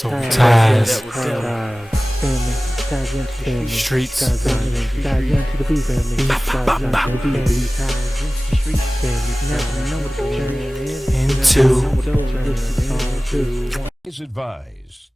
ties, streets, into is advised.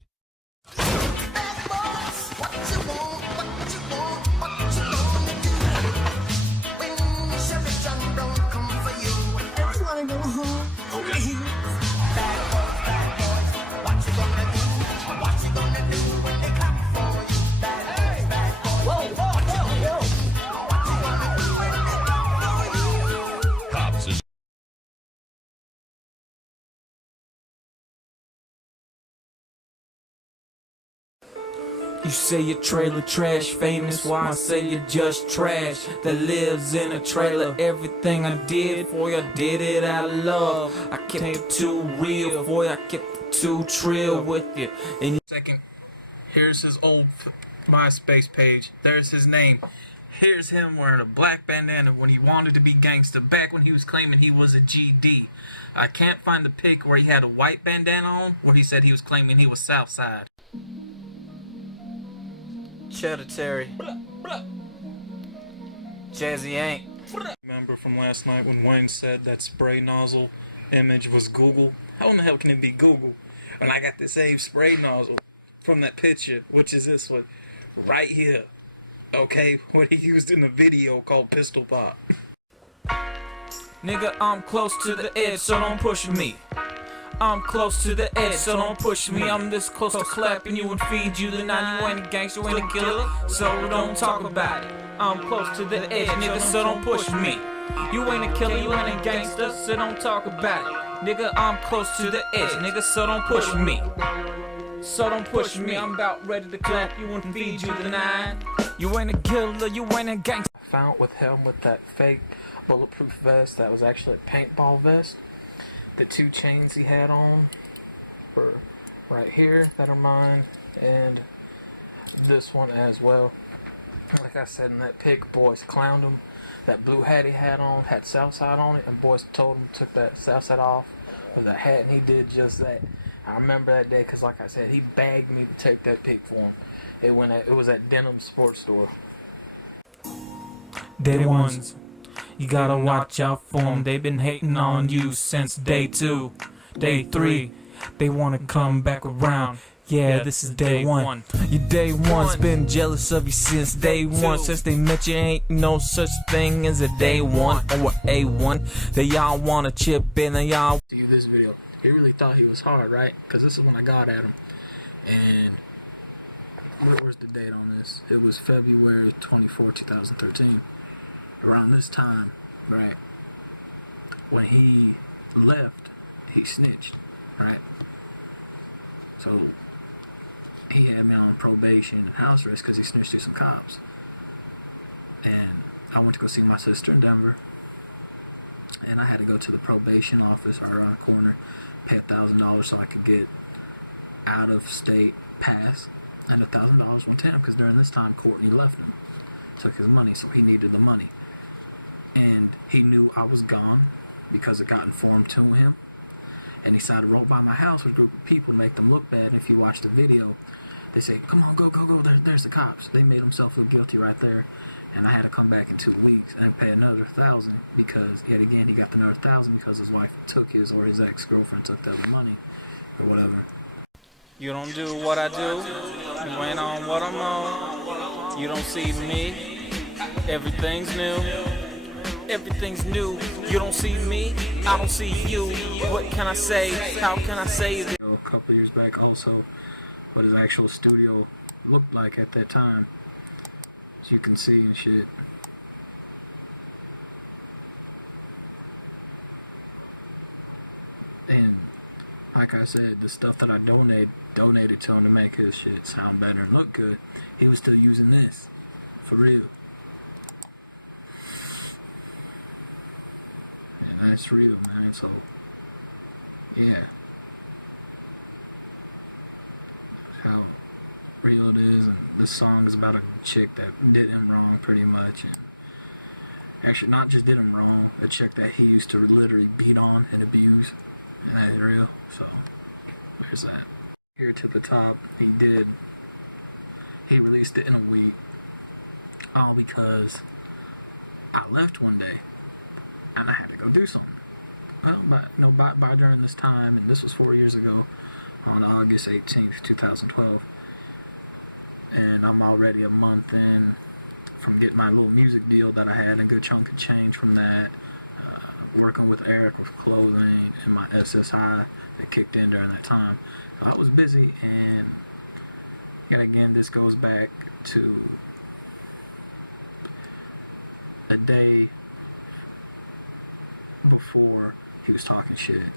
You say your trailer trash, famous, why I say you're just trash that lives in a trailer. Everything I did for you, I did it out of love. I kept it too real for you, I kept it too trill with you. And second, here's his old MySpace page, there's his name. Here's him wearing a black bandana when he wanted to be gangster, back when he was claiming he was a GD. I can't find the pic where he had a white bandana on, where he said he was claiming he was Southside. Cheddar Terry, Jazzy ain't. Remember from last night when Wayne said that spray nozzle image was Google? How in the hell can it be Google? And I got the same spray nozzle from that picture, which is this one, right here. Okay, what he used in the video called Pistol Pop. Nigga, I'm close to the edge, so don't push me. I'm close to the edge, so don't push me. I'm this close to clapping you and feed you the nine. You ain't a gangster, you ain't a killer, so don't talk about it. I'm close to the edge, nigga, so don't push me. You ain't a killer, you ain't a gangster, so don't talk about it. Nigga, I'm close to the edge, nigga, so don't push me. So don't push me, I'm about ready to clap you and feed you the nine. You ain't a killer, you ain't a gangster. Found with him with that fake bulletproof vest that was actually a paintball vest. The two chains he had on were right here that are mine, and this one as well. Like I said in that pic, boys clowned him. That blue hat he had on had Southside on it, and boys told him took that Southside off with that hat, and he did just that. I remember that day because, like I said, he begged me to take that pic for him. It was at Denim Sports Store. Day ones. You gotta watch out for them. They've been hating on you since day 2. Day 3, they wanna come back around. Yeah, this is day 1. Your day 1's been jealous of you since day 1. Since they met you, ain't no such thing as a day 1 or A1. They all wanna chip in, they all do this video. He really thought he was hard, right? Because this is when I got at him. And where's the date on this? It was February 24, 2013. Around this time, right, when he left, he snitched, right? So he had me on probation and house arrest because he snitched to some cops. And I went to go see my sister in Denver, and I had to go to the probation office right around the corner, pay $1,000 so I could get out of state pass, and $1,000 went to him because during this time Courtney left him, took his money, so he needed the money. And he knew I was gone because it got informed to him, and he decided to roll by my house with a group of people to make them look bad. And if you watch the video, they say, come on, go, there's the cops. They made himself look guilty right there, and I had to come back in 2 weeks and pay another $1,000 because yet again he got another $1,000 because his wife took his, or his ex-girlfriend took the other money or whatever. You don't do what I do, you ain't on what I'm on, you don't see me, everything's new. Everything's new. You don't see me, I don't see you. What can I say? How can I say that? A couple years back also, what his actual studio looked like at that time, as you can see and shit. And like I said, the stuff that I donated to him to make his shit sound better and look good, he was still using this, for real. And that's real, man, so, yeah. How real it is, and this song is about a chick that did him wrong, pretty much, and actually not just did him wrong, a chick that he used to literally beat on and abuse, and that is real, so, there's that. Here to the top, he released it in a week, all because I left one day and I had to go do something. Well, by during this time, and this was 4 years ago, on August 18th, 2012, and I'm already a month in from getting my little music deal that I had, and a good chunk of change from that, working with Eric with clothing, and my SSI that kicked in during that time. So I was busy, and yet again, this goes back to a day before he was talking shit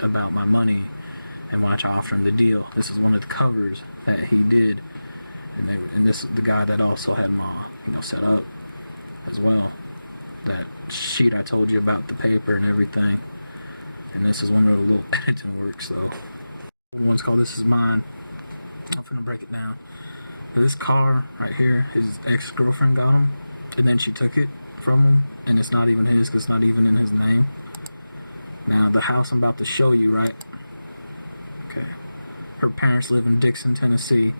about my money, and watch, I offered him the deal. This is one of the covers that he did, and this is the guy that also had my, set up as well. That sheet I told you about, the paper and everything, and this is one of the little editing works. So one's called "This Is Mine." I'm gonna break it down. This car right here, his ex-girlfriend got him, and then she took it from him, and it's not even his, because it's not even in his name. Now, the house I'm about to show you, right? Okay. Her parents live in Dixon, Tennessee,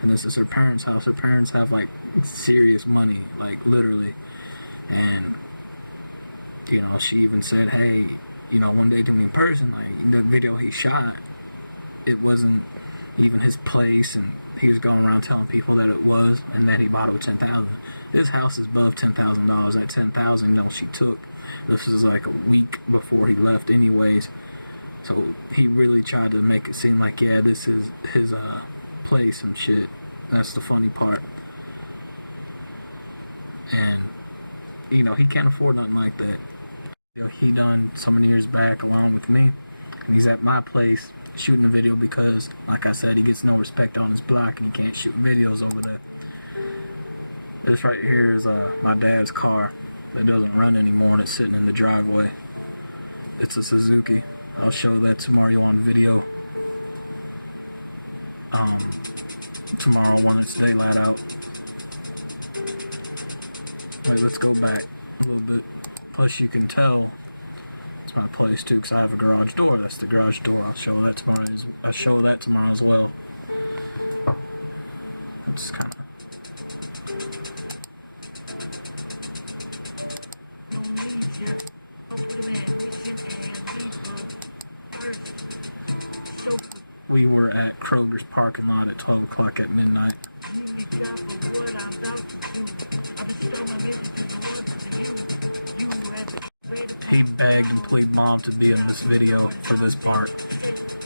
and this is her parents' house. Her parents have, like, serious money, like, literally. And, she even said, hey, one day to me in person, like, the video he shot, it wasn't even his place, and he was going around telling people that it was, and that he bought it with $10,000. This house is above $10,000. That $10,000 she took. This was like a week before he left, anyways. So he really tried to make it seem like, yeah, this is his place and shit. That's the funny part. And he can't afford nothing like that. He done so many years back along with me, and he's at my place shooting a video because, like I said, he gets no respect on his block, and he can't shoot videos over there. This right here is my dad's car that doesn't run anymore, and it's sitting in the driveway. It's a Suzuki. I'll show that tomorrow on video. Tomorrow when it's daylight out. Wait, let's go back a little bit. Plus you can tell it's my place too, because I have a garage door. That's the garage door. I'll show that tomorrow as well. It's kind of... We were at Kroger's parking lot at 12 o'clock at midnight. He begged and pleaded mom to be in this video for this part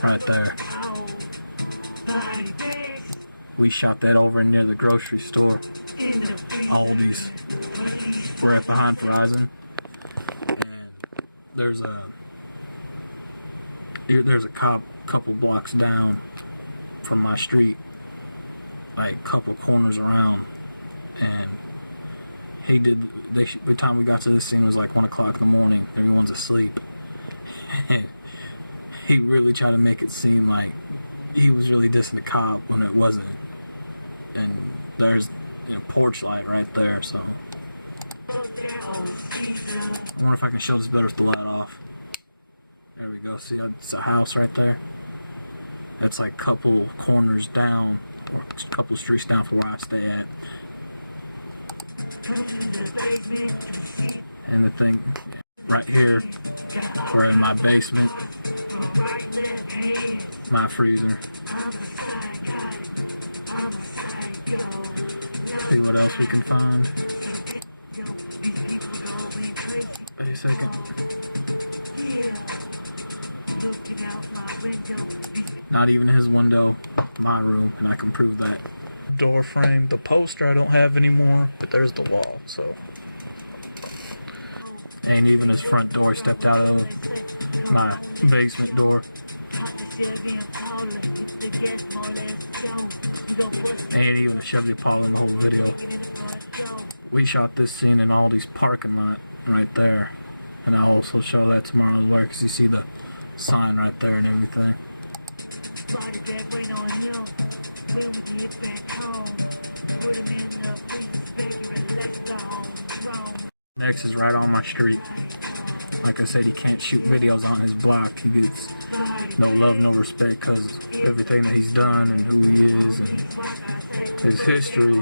right there. We shot that over near the grocery store, Aldi's. We're at behind Verizon, and there's a couple blocks down from my street, like a couple corners around, and by the time we got to this scene, it was like 1 o'clock in the morning. Everyone's asleep. And he really tried to make it seem like he was really dissing the cop when it wasn't. And there's a porch light right there, so. I wonder if I can show this better with the light off. There we go. See, it's a house right there. That's like a couple corners down, or a couple streets down from where I stay at. And the thing right here, we're in my basement, my freezer. See what else we can find. Wait a second. Not even his window, my room, and I can prove that. Door frame, the poster I don't have anymore, but there's the wall, so. Ain't even his front door, stepped out of my basement door. Ain't even a Chevy Paul in the whole video. We shot this scene in Aldi's parking lot right there, and I'll also show that tomorrow as well, because you see the sign right there and everything. Next is right on my street. Like I said, he can't shoot videos on his block. He gets no love, no respect because everything that he's done and who he is and his history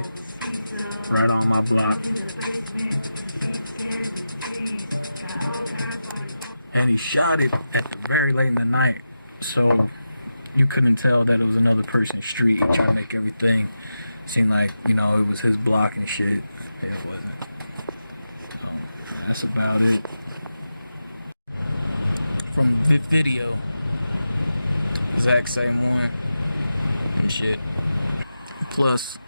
right on my block. And he shot it at the very late in the night, so you couldn't tell that it was another person's street. He tried to make everything seem like, you know, it was his block and shit. It wasn't. So that's about it. From the video, exact same one and shit. Plus,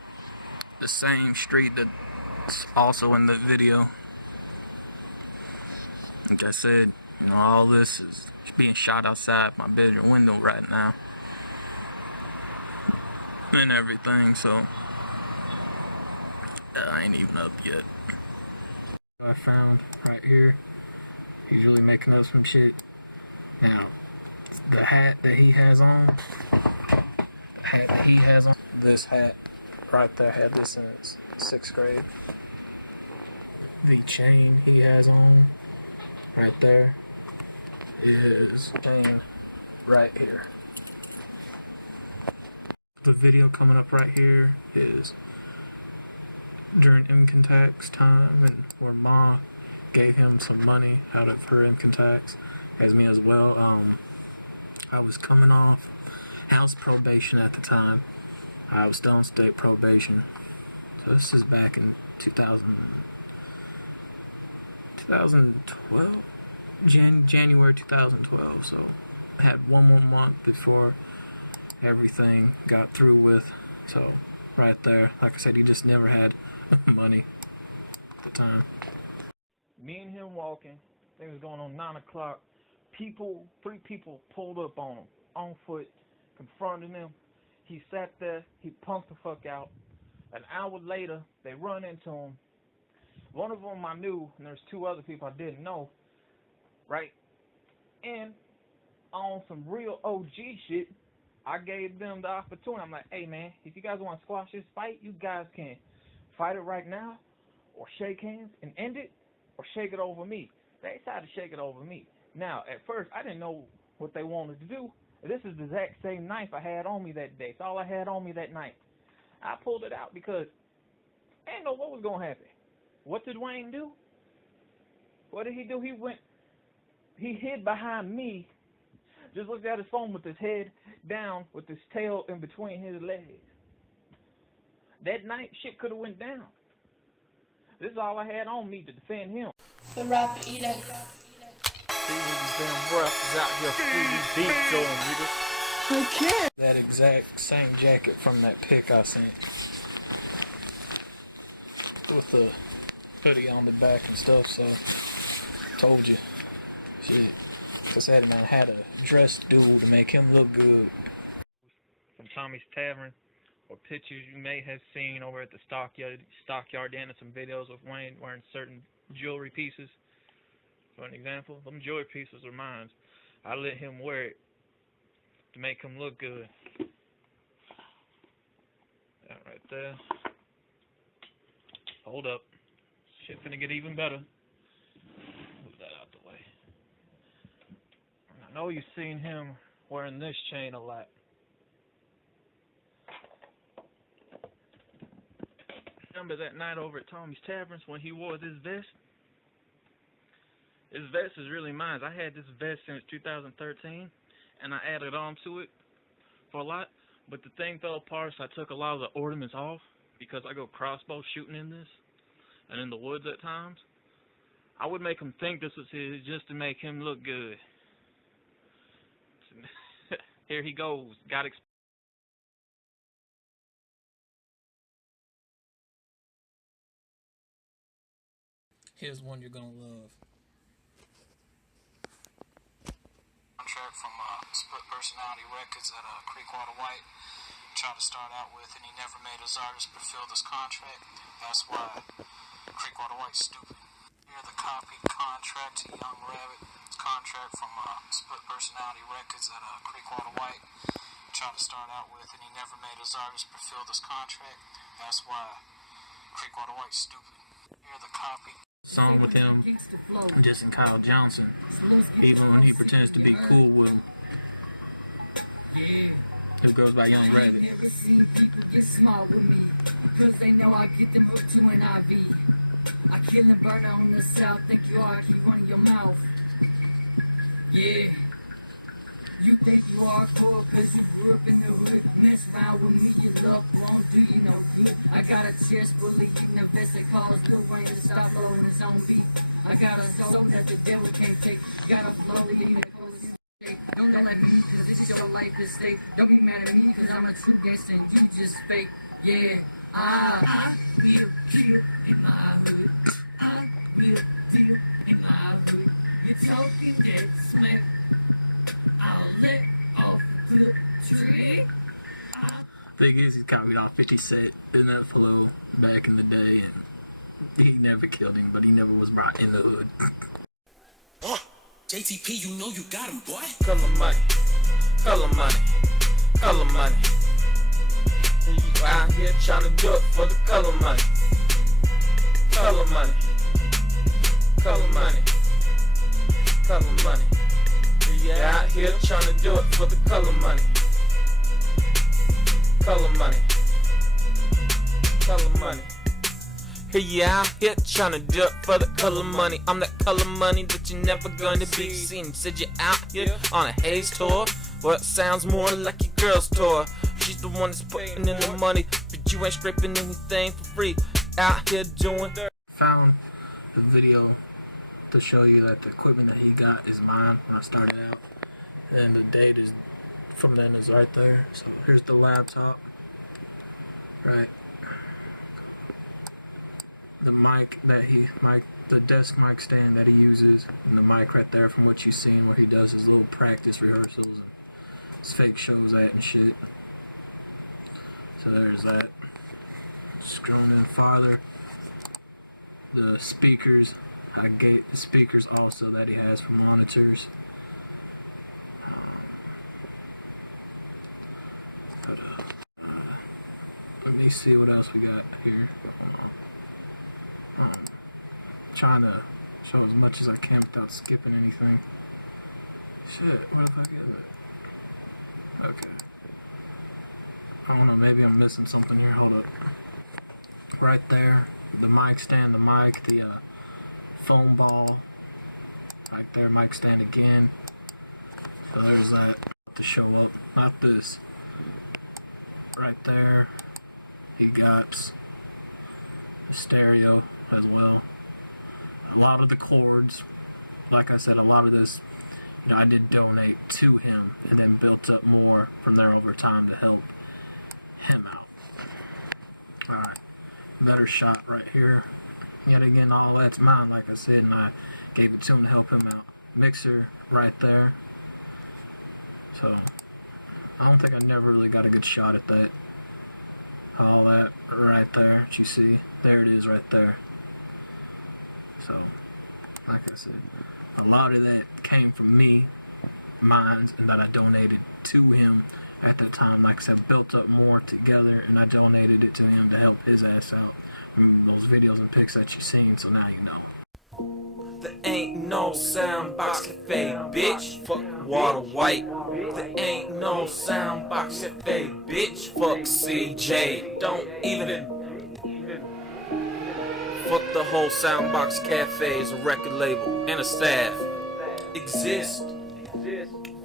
the same street that's also in the video. Like I said, you know, all this is being shot outside my bedroom window right now. And everything, so I ain't even up yet. I found right here, he's really making up some shit. Now, the hat that he has on, this hat right there, had this in its 6th grade. The chain he has on right there is chain right here. The video coming up right here is during income tax time, and where Ma gave him some money out of her income tax, as me as well. I was coming off house probation at the time. I was still on state probation. So this is back in 2012, January 2012. So I had one more month before everything got through with. So right there, like I said, he just never had money at the time. Me and him walking. I think it was going on 9 o'clock. 3 people pulled up on him, on foot, confronting him. He sat there, he punked the fuck out. An hour later, they run into him. One of them I knew, and there's 2 other people I didn't know, right? And on some real OG shit, I gave them the opportunity. I'm like, hey man, if you guys want to squash this fight, you guys can fight it right now, or shake hands and end it, or shake it over me. They decided to shake it over me. Now, at first, I didn't know what they wanted to do. This is the exact same knife I had on me that day. It's all I had on me that night. I pulled it out because I didn't know what was going to happen. What did Wayne do? What did he do? He hid behind me, just looked at his phone with his head down, with his tail in between his legs. That night, shit could have went down. This is all I had on me to defend him. The rapper eater. These niggas damn breath is out here feeding beats on niggas. Okay. That exact same jacket from that pic I sent. With the hoodie on the back and stuff, so told you. Shit. Cause that man had a dress dude to make him look good. From Tommy's Tavern, or pictures you may have seen over at the Stockyard Inn, and some videos of Wayne wearing certain jewelry pieces. For an example, them jewelry pieces are mine. I let him wear it to make him look good. That right there. Hold up. Shit finna get even better. Move that out the way. I know you've seen him wearing this chain a lot. Remember that night over at Tommy's Taverns when he wore this vest? This vest is really mine. I had this vest since 2013, and I added on to it for a lot. But the thing fell apart, so I took a lot of the ornaments off because I go crossbow shooting in this and in the woods at times. I would make him think this was his just to make him look good. Here he goes. Here's one you're gonna love. Contract from Split Personality Records at Creekwater White. Tried to start out with, and he never made his artist fulfill this contract. That's why Creekwater White's stupid. Here's the copy contract to Young Rabbit. It's contract from Split Personality Records at Creekwater White. Tried to start out with, and he never made his artist fulfill this contract. That's why Creekwater White's stupid. Here's the copy. Song with him, just in Kyle Johnson, even when he pretends to be cool with him, who goes by Young Rabbit. Never seen people get smart with me, cause they know I get them hooked to an IV. I kill and burn on the south, think you are, keep running your mouth. Yeah. You think you are cool cause you grew up in the hood. Mess around with me, your love won't do you no good. I got a chest full of heat and a vest that calls Lil Wayne to stop blowing his own beat. I got a soul that the devil can't take. Got a flow that you don't know like me cause this your life is stake. Don't be mad at me cause I'm a true gangster and you just fake. Yeah, I will kill in my hood. I will deal in my hood. You're talking that smack, I'll let off the tree. Thing is, he's copied off 50 Cent in that flow back in the day, and he never killed him, but he never was brought in the hood. JTP, you know you got him, boy. Color money, color money, color money. And you out here trying to do it for the color money. Color money, color money, color money. And you out here trying to do it for the color money. Color money, color money. Here you out here trying to do it for the color money. I'm that color money that you're never gonna be seen. Said you're out here on a haze tour. Well, it sounds more like your girl's tour. She's the one that's putting in the money, but you ain't scraping anything for free. Out here doing. Found the video to show you that the equipment that he got is mine when I started out, and the date is from then is right there. So here's the laptop, right? The mic that the desk mic stand that he uses, and the mic right there from what you've seen where he does his little practice rehearsals and his fake shows at and shit. So there's that. Scrolling in farther, the speakers, I gave the speakers also that he has for monitors. Let me see what else we got here. Trying to show as much as I can without skipping anything. Shit, what if I get it? Okay. I don't know, maybe I'm missing something here. Hold up. Right there, the mic stand, the mic, the foam ball. Right there, mic stand again. So there's that to show up. Not this. Right there, he got the stereo as well. A lot of the chords, like I said, a lot of this, you know, I did donate to him and then built up more from there over time to help him out. Alright, better shot right here. Yet again, all that's mine, like I said, and I gave it to him to help him out. Mixer right there. So, I don't think I never really got a good shot at that. All that right there, that you see, there it is right there. So, like I said, a lot of that came from me, mine, and that I donated to him at that time. Like I said, built up more together, and I donated it to him to help his ass out from those videos and pics that you've seen, so now you know. There ain't no soundbox cafe, bitch. Fuck Water White. There ain't no soundbox cafe, bitch. Fuck CJ. Don't even. Fuck the whole Soundbox Cafe is a record label and a staff. Exist.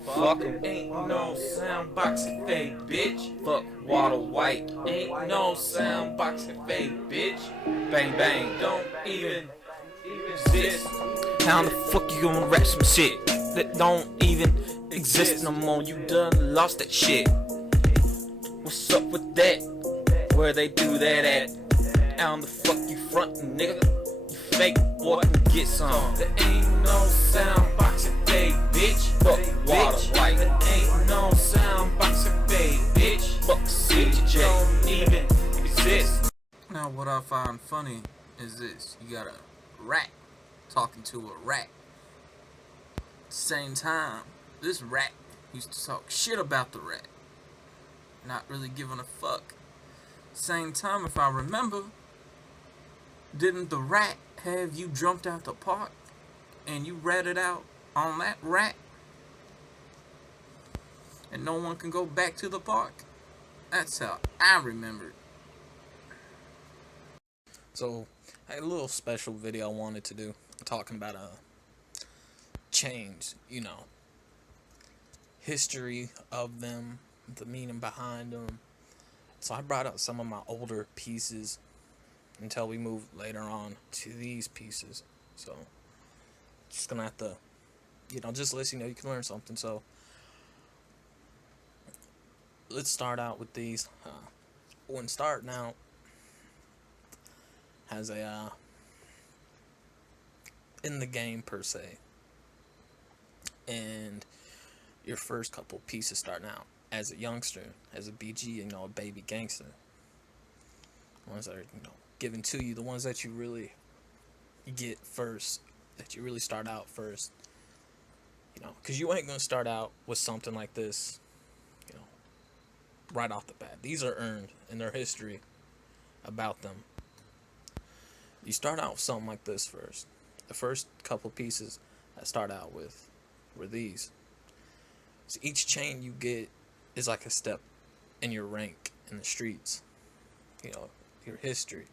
Fuck 'em. Ain't no Soundbox Cafe, bitch. Fuck Water White. Ain't no Soundbox Cafe, bitch. Bang bang. Don't even exist. How the fuck you gonna rap some shit that don't even exist no more? You done lost that shit. What's up with that? Where they do that at? How the fuck you frontin', nigga? You fake, boy, can get some. There ain't no Soundbox Cafe, bitch. Fuck Water White. There ain't no Soundbox Cafe, bitch. Fuck CJ. Don't even exist. Now what I find funny is this. You got a rat talking to a rat. Same time, this rat used to talk shit about the rat. Not really giving a fuck. Same time, if I remember, didn't the rat have you jumped out the park and you ratted out on that rat and no one can go back to the park? That's how I remember it. So, I had a little special video I wanted to do talking about chains, history of them, the meaning behind them. So I brought out some of my older pieces until we move later on to these pieces. So, just gonna have to, just listen. You can learn something. So, let's start out with these. When starting out, has a in the game per se, and your first couple pieces starting out as a youngster, as a BG, a baby gangster. The ones that are given to you, the ones that you really get first, that you really start out first. Because you ain't gonna start out with something like this, right off the bat. These are earned in their history about them. You start out with something like this first. The first couple pieces I start out with were these. So each chain you get is like a step in your rank in the streets. Your history.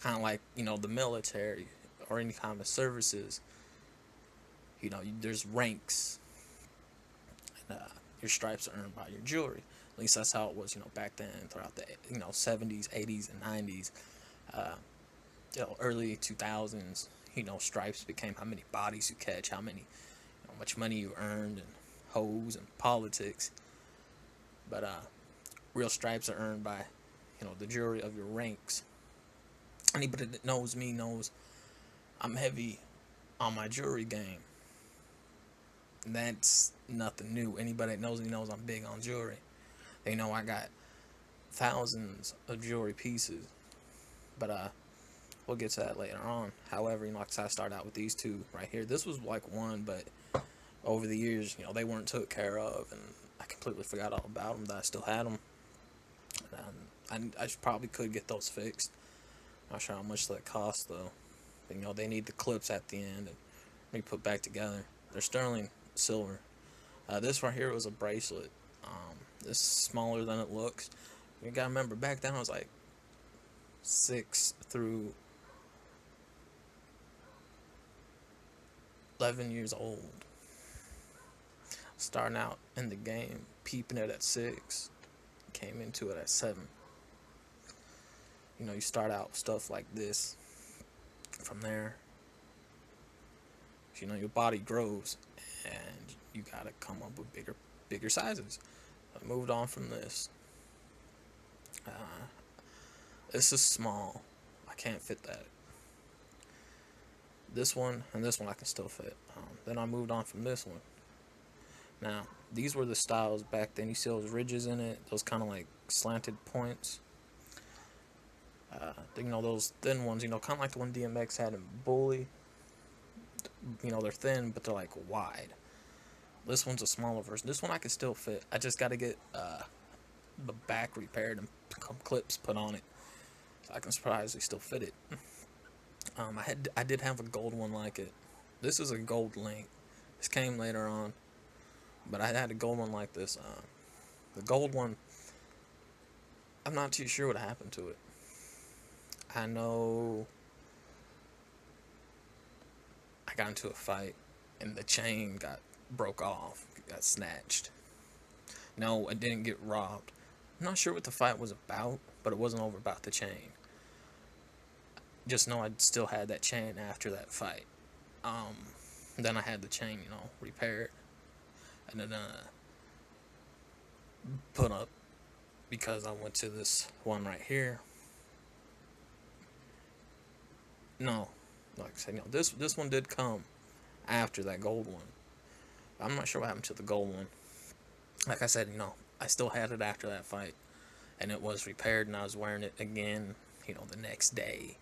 Kind of like, the military or any kind of services. There's ranks. And your stripes are earned by your jewelry. At least that's how it was, back then, throughout the 70s, 80s, and 90s. Early 2000s, stripes became how many bodies you catch, how much money you earned, and hoes and politics. But real stripes are earned by, the jewelry of your ranks. Anybody that knows me knows I'm heavy on my jewelry game. That's nothing new. Anybody that knows me knows I'm big on jewelry. They know I got thousands of jewelry pieces. But we'll get to that later on. However, like I said, I started out with these two right here. This was like one, but over the years, they weren't took care of, and I completely forgot all about them. That I still had them. I probably could get those fixed. Not sure how much that cost though. But, they need the clips at the end and be put back together. They're sterling silver. This right here was a bracelet. This is smaller than it looks. You gotta remember, back then I was like 6 through 11 years old. Starting out in the game, peeping it at 6, came into it at 7. You start out stuff like this. From there, your body grows, and you gotta come up with bigger sizes. I moved on from this. This is small. I can't fit that. This one and this one I can still fit. Then I moved on from this one. Now, these were the styles back then. You see those ridges in it, those kind of like slanted points. Those thin ones, kind of like the one DMX had in Bully. They're thin, but they're like wide. This one's a smaller version. This one I can still fit. I just got to get the back repaired and some clips put on it, so I can surprisingly still fit it. I did have a gold one like it. This is a gold link. This came later on, but I had a gold one like this. The gold one, I'm not too sure what happened to it. I know I got into a fight and the chain broke off, got snatched. No, it didn't get robbed. I'm not sure what the fight was about, but it wasn't over about the chain. Just know I still had that chain after that fight. Then I had the chain, repaired, and then put up, because I went to this one right here. No, like I said, this one did come after that gold one. I'm not sure what happened to the gold one. Like I said, I still had it after that fight, and it was repaired, and I was wearing it again, the next day,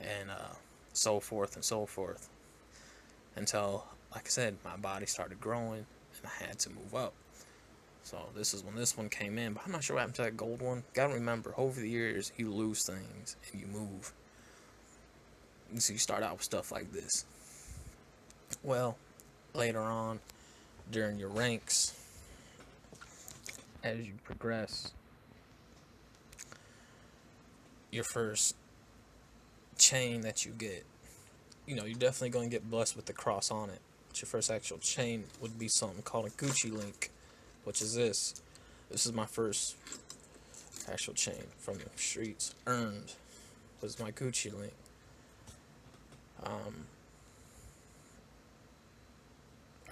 and so forth and so forth, until, like I said, my body started growing, and I had to move up. So this is when this one came in, but I'm not sure what happened to that gold one. Gotta remember, over the years, you lose things, and you move. So you start out with stuff like this. Well, later on, during your ranks, as you progress, your first chain that you get, you're definitely going to get blessed with the cross on it. But your first actual chain would be something called a Gucci link, which is this. This is my first actual chain from the streets. Earned. This is my Gucci link.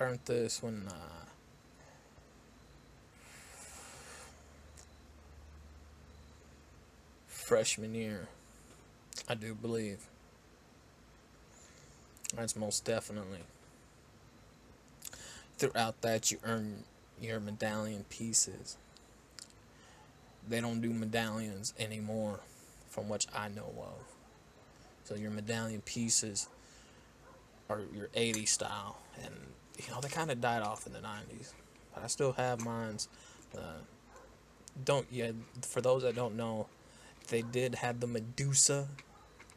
Earned this when freshman year, I do believe. That's most definitely. Throughout that, you earn your medallion pieces. They don't do medallions anymore, from which I know of. So your medallion pieces are your 80s style, and they kind of died off in the 90s. But I still have mines. For those that don't know, they did have the Medusa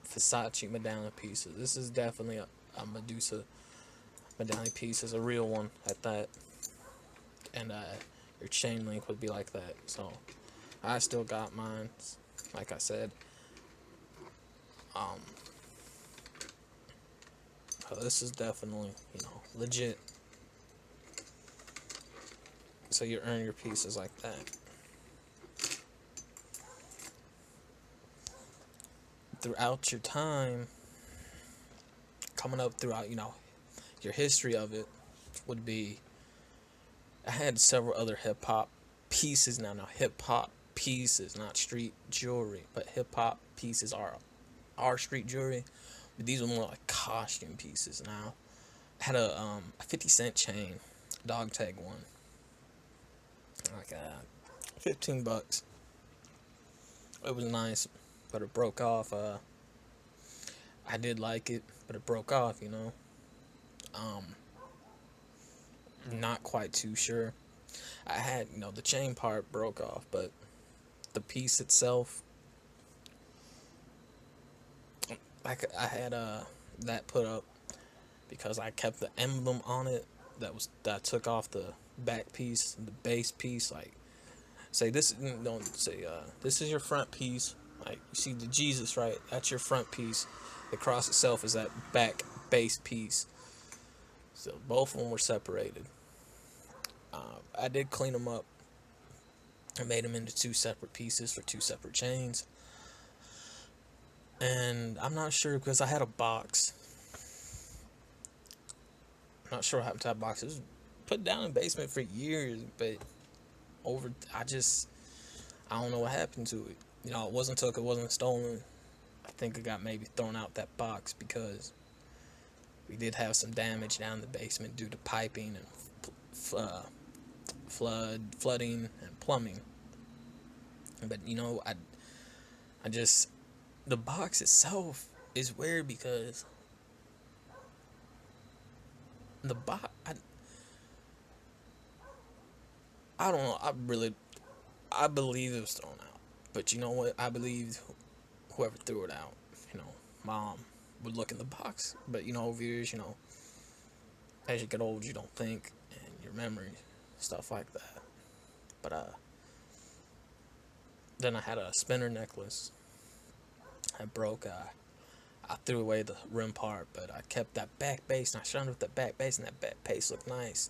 Versace medallion pieces. This is definitely a Medusa medallion piece, is a real one at that. And your chain link would be like that. So I still got mine, like I said. This is definitely, legit. So you earn your pieces like that. Throughout your time, coming up throughout, your history of it would be, I had several other hip-hop pieces now. Now, hip-hop pieces, not street jewelry, but hip-hop pieces are street jewelry. But these were more like costume pieces now. I had a 50 cent chain, dog tag one. Like $15. It was nice, but it broke off. I did like it, but it broke off, Not quite too sure. I had, the chain part broke off, but the piece itself, I had that put up because I kept the emblem on it that I took off the back piece, the base piece. Like, this is your front piece. Like, you see the Jesus, right? That's your front piece. The cross itself is that back base piece. So both of them were separated. I did clean them up. I made them into two separate pieces for two separate chains. And I'm not sure because I had a box. I'm not sure what happened to that box. It was put down in the basement for years, but I don't know what happened to it. It wasn't took, it wasn't stolen. I think it got maybe thrown out that box because we did have some damage down in the basement due to piping and flooding and plumbing. But the box itself is weird because the box, I don't know, I believe it was thrown out. But you know what? I believe whoever threw it out, mom would look in the box. But over years, as you get old, you don't think, and your memory, stuff like that. But then I had a spinner necklace. I broke. I threw away the rim part, but I kept that back base, and I shined with that back base, and that back base looked nice.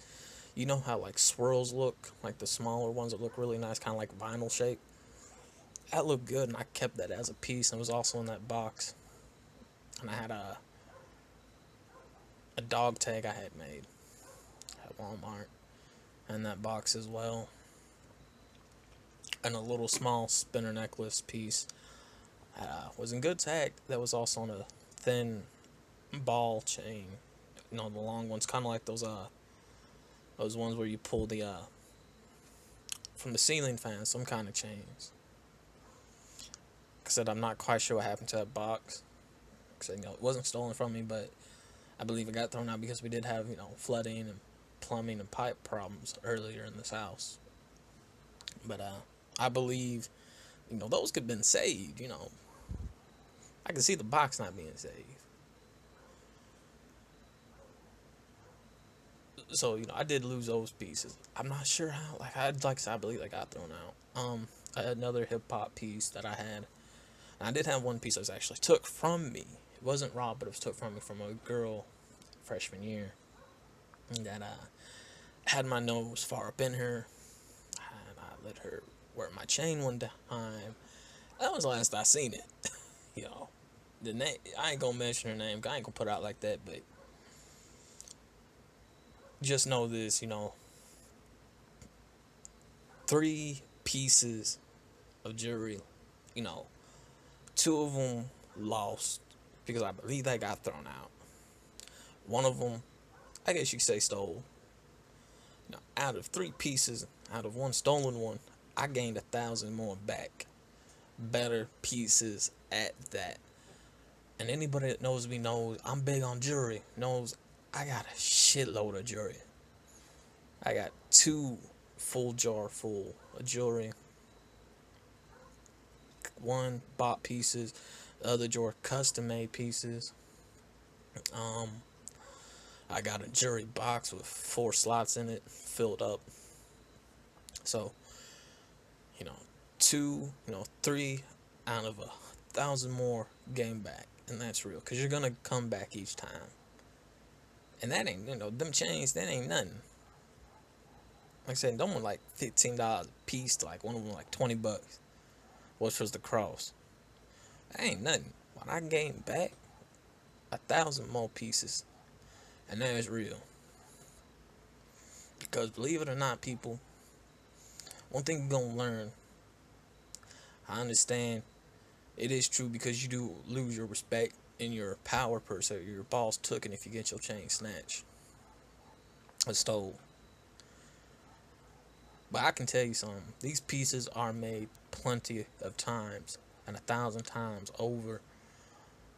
You know how like swirls look, like the smaller ones that look really nice, kind of like vinyl shape. That looked good, and I kept that as a piece, and it was also in that box. And I had a dog tag I had made at Walmart in that box as well, and a little small spinner necklace piece was in good tag. That was also on a thin ball chain, the long ones, kind of like those ones where you pull the from the ceiling fan, some kind of chains. Like I said, I'm not quite sure what happened to that box. Like I said, it wasn't stolen from me, but I believe it got thrown out because we did have, flooding and plumbing and pipe problems earlier in this house. But I believe, those could have been saved, I can see the box not being saved. So I did lose those pieces. I'm not sure how. I believe I got thrown out. Another hip hop piece that I had. And I did have one piece that was actually took from me. It wasn't robbed, but it was took from me from a girl freshman year. That had my nose far up in her, and I let her wear my chain one time. That was the last I seen it. The name, I ain't gonna mention her name. I ain't gonna put it out like that, but just know this. 3 pieces of jewelry. Two of them lost because I believe they got thrown out. One of them, I guess you could say, stole. Out of 3 pieces, out of one stolen one, I gained 1,000 more back. Better pieces at that. And anybody that knows me knows I'm big on jewelry. Knows I got a shitload of jewelry. I got 2 full jar full of jewelry. 1 bought pieces, the other jar custom made pieces. I got a jewelry box with 4 slots in it, filled up. So, 3 out of 1,000 more game back, and that's real, cause you're gonna come back each time. And that ain't, them chains, that ain't nothing. Like I said, them were like $15 a piece to like one of them like $20, which was the cross. That ain't nothing. When I gained back 1,000 more pieces, and that is real. Because believe it or not, people, one thing you're gonna learn, I understand it is true, because you do lose your respect and your power per se. Your boss took it if you get your chain snatched or stole. But I can tell you something. These pieces are made plenty of times and 1,000 times over,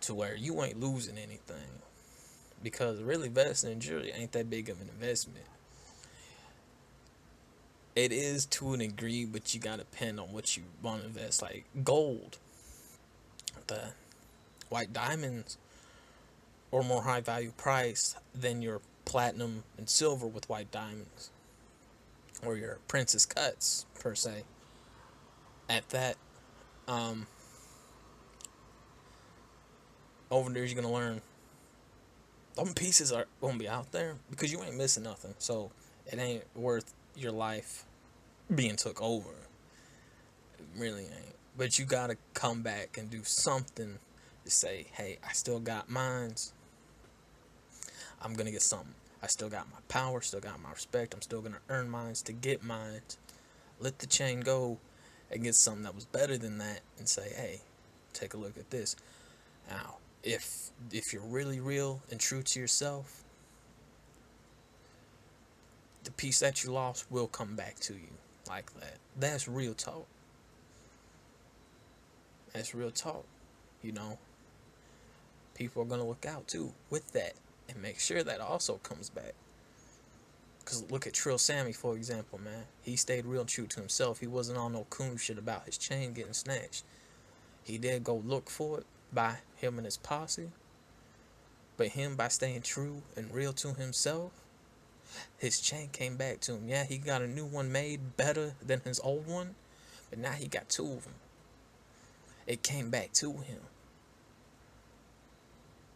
to where you ain't losing anything. Because really investing in jewelry ain't that big of an investment. It is to a degree, but you gotta depend on what you want to invest. Like gold, the white diamonds are more high value price than your platinum and silver with white diamonds, or your princess cuts per se. At that, over there you're gonna learn. Them pieces are gonna be out there because you ain't missing nothing. So it ain't worth your life being took over. It really ain't. But you gotta come back and do something to say, hey, I still got mines. I'm gonna get something. I still got my power, still got my respect. I'm still gonna earn mines to get mines. Let the chain go and get something that was better than that, and say, hey, take a look at this. Now, if you're really real and true to yourself, the piece that you lost will come back to you like that. That's real talk. That's real talk. People are gonna look out too with that and make sure that also comes back. Cause look at Trill Sammy, for example, man. He stayed real true to himself. He wasn't on no coon shit about his chain getting snatched. He did go look for it by him and his posse. But him, by staying true and real to himself, his chain came back to him. Yeah, he got a new one made better than his old one, but now he got 2 of them. It came back to him.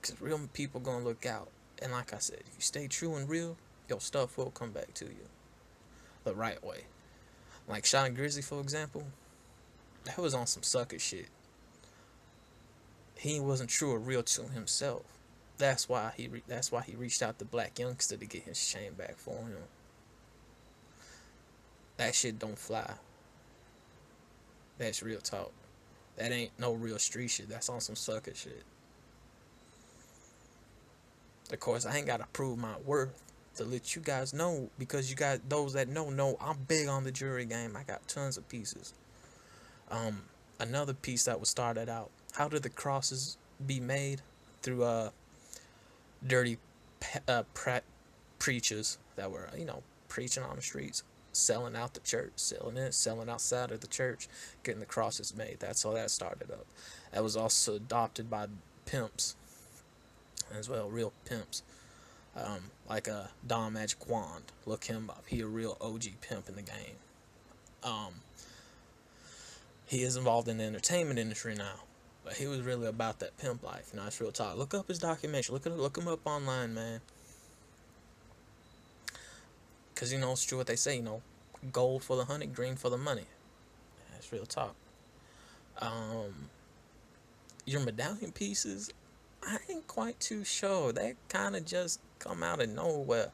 Because real people gonna look out. And like I said, if you stay true and real, your stuff will come back to you the right way. Like Shot Grizzly, for example, that was on some sucker shit. He wasn't true or real to himself. That's why he reached out to Black Youngster to get his chain back for him. That shit don't fly. That's real talk. That ain't no real street shit. That's on some sucker shit. Of course, I ain't gotta prove my worth to let you guys know, because you guys, those that know I'm big on the jewelry game. I got tons of pieces. Another piece that was started out. How did the crosses be made? Through dirty preachers that were preaching on the streets, selling out the church, selling outside of the church, getting the crosses made. That's how that started up. That was also adopted by pimps as well, real pimps. like a Don Magic Wand. Look him up. He a real OG pimp in the game. He is involved in the entertainment industry now, but he was really about that pimp life. You know, it's real talk. Look up his documentary. Look him up online, man. Cause you know it's true what they say. You know, gold for the honey, green for the money. That's real talk. Your medallion pieces, I ain't quite too sure. They kind of just come out of nowhere.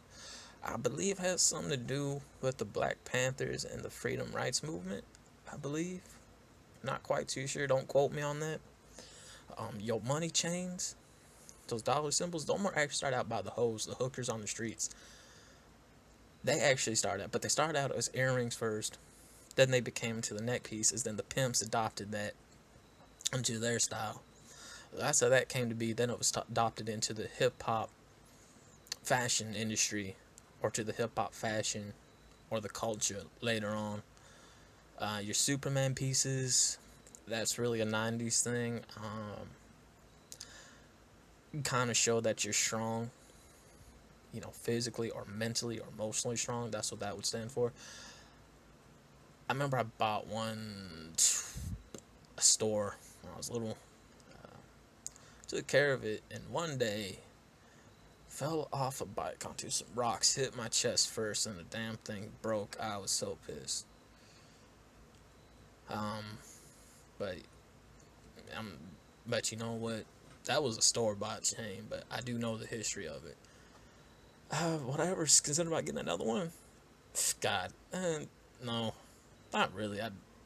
I believe has something to do with the Black Panthers and the Freedom Rights Movement. I believe. Not quite too sure. Don't quote me on that. Your money chains, those dollar symbols, don't actually start out by the hoes, the hookers on the streets. They actually started out, but they started out as earrings first. Then they became into the neck pieces. Then the pimps adopted that into their style. That's how that came to be. Then it was adopted into the hip-hop fashion industry, or to the hip-hop fashion or the culture later on. Your Superman pieces, that's really a 90s thing. Kind of show that you're strong, you know, physically or mentally or emotionally strong. That's what that would stand for. I remember I bought a store when I was little. Took care of it, and one day fell off a bike onto some rocks, hit my chest first, and the damn thing broke. I was so pissed. But you know what? That was a store-bought chain, but I do know the history of it. Would I ever consider about getting another one? God, no, not really.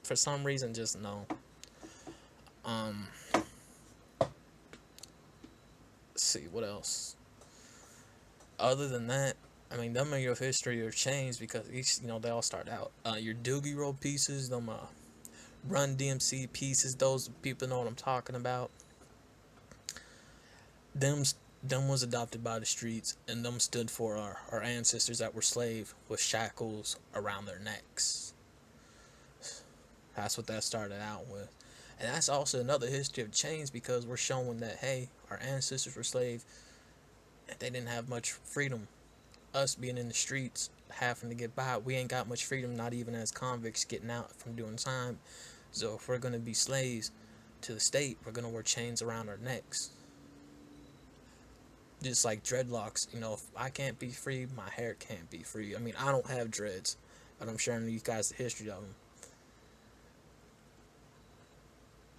For some reason, just no. Let's see, what else? Other than that, I mean, them are your history or chains because each, you know, they all start out. Your Doogie Road pieces, them Run DMC pieces, those people know what I'm talking about. Them was adopted by the streets, and them stood for our ancestors that were slave with shackles around their necks. That's what that started out with. And that's also another history of chains because we're showing that, hey, our ancestors were slave and they didn't have much freedom. Us being in the streets, having to get by, we ain't got much freedom, not even as convicts getting out from doing time. So if we're going to be slaves to the state, we're going to wear chains around our necks. Just like dreadlocks, you know, if I can't be free, my hair can't be free. I mean, I don't have dreads, but I'm sharing with you guys the history of them.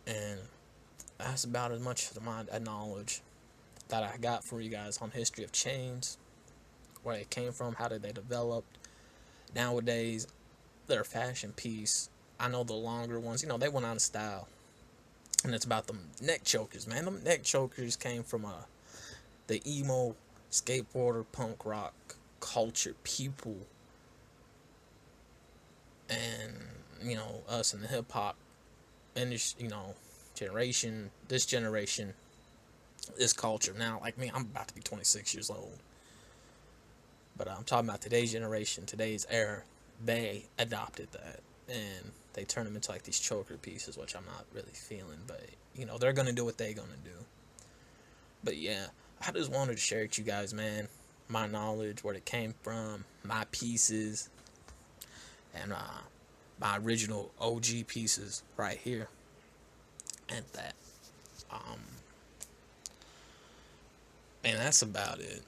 And that's about as much of my knowledge that I got for you guys on history of chains, where they came from, how did they develop. Nowadays, they're a fashion piece. I know the longer ones, you know, they went out of style. And it's about them neck chokers, man. Them neck chokers came from the emo, skateboarder, punk rock culture people. And, you know, us in the hip hop industry, you know, this generation, this culture. Now, like me, I'm about to be 26 years old. But I'm talking about today's generation, today's era. They adopted that. And they turn them into like these choker pieces, which I'm not really feeling. But, you know, they're going to do what they're going to do. But, yeah, I just wanted to share with you guys, man, my knowledge, where it came from, my pieces, and my original OG pieces right here. And that. And that's about it.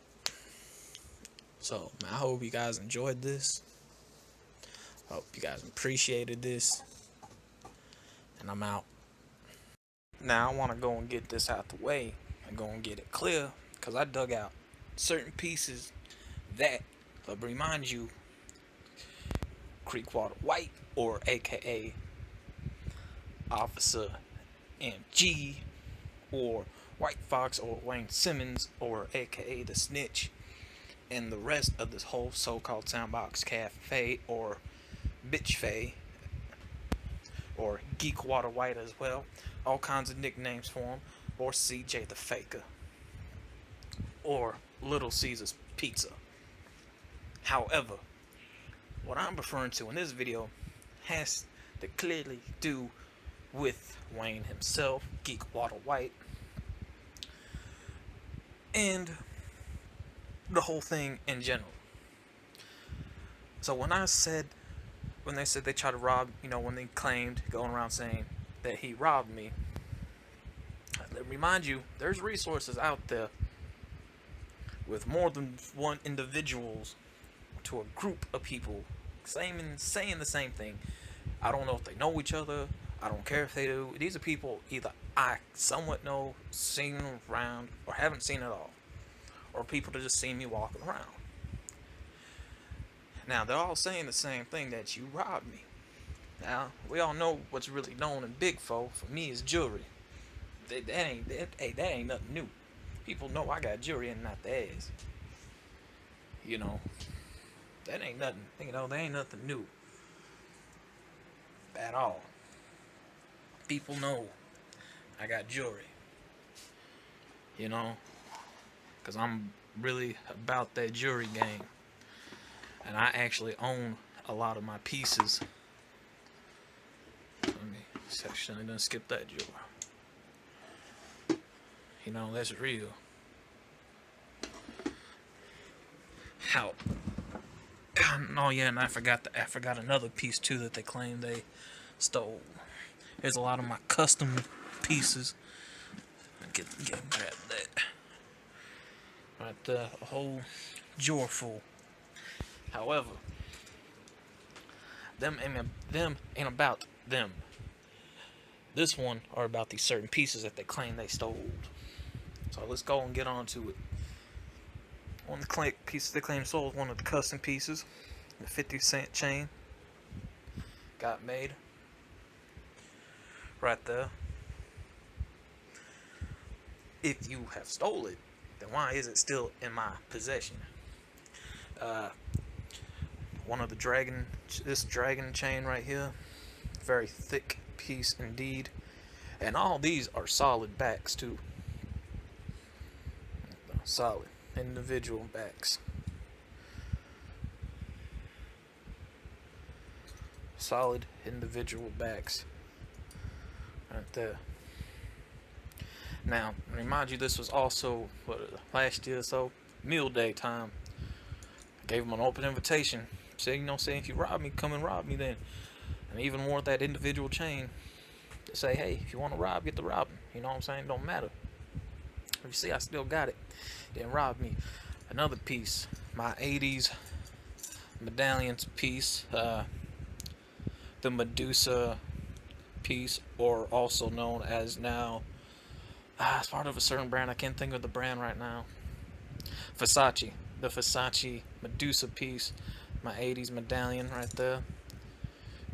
So, man, I hope you guys enjoyed this. I hope you guys appreciated this. And I'm out. Now, I want to go and get this out the way and go and get it clear, because I dug out certain pieces that, but remind you, Creekwater White, or aka Officer MG, or White Fox, or Wayne Simmons, or aka The Snitch, and the rest of this whole so-called Soundbox Cafe, or Bitch Faye, or Geek Water White as well, all kinds of nicknames for him, or CJ the Faker, or Little Caesar's Pizza. However, what I'm referring to in this video has to clearly do with Wayne himself, Geek Water White, and the whole thing in general. So when they said they tried to rob, when they claimed going around saying that he robbed me, let me remind you, there's resources out there with more than one individuals to a group of people saying the same thing. I don't know if they know each other. I don't care if they do. These are people either I somewhat know, seen them around, or haven't seen at all. Or people that just see me walking around. Now, they're all saying the same thing, that you robbed me. Now, we all know what's really known in Big Foe, for me, is jewelry. That ain't nothing new. People know I got jewelry and not the ass. That ain't nothing. That ain't nothing new. At all. People know I got jewelry. Because I'm really about that jewelry game. And I actually own a lot of my pieces. Let me actually done skip that jewelry. That's real. How? Oh yeah, and I forgot another piece too that they claim they stole. There's a lot of my custom pieces. Grab that. Right there, a whole drawer full. However, them ain't about them. This one are about these certain pieces that they claim they stole. So let's go and get on to it. One of the pieces they claim sold, one of the custom pieces, the 50-cent chain, got made. Right there. If you have stole it, then why is it still in my possession? One of this dragon chain right here, very thick piece indeed, and all these are solid backs too. Solid individual backs. Solid individual backs. Right there. Now, remind you, this was also last year or so, meal day time. I gave them an open invitation. Said, if you rob me, come and rob me then. And even wore that individual chain to say, hey, if you want to rob, get the robbing. You know what I'm saying? Don't matter. You see, I still got it. Didn't rob me. Another piece, my 80s medallions piece, the Medusa piece, or also known as now, it's part of a certain brand. I can't think of the brand right now. Versace. The Versace Medusa piece. My 80s medallion right there.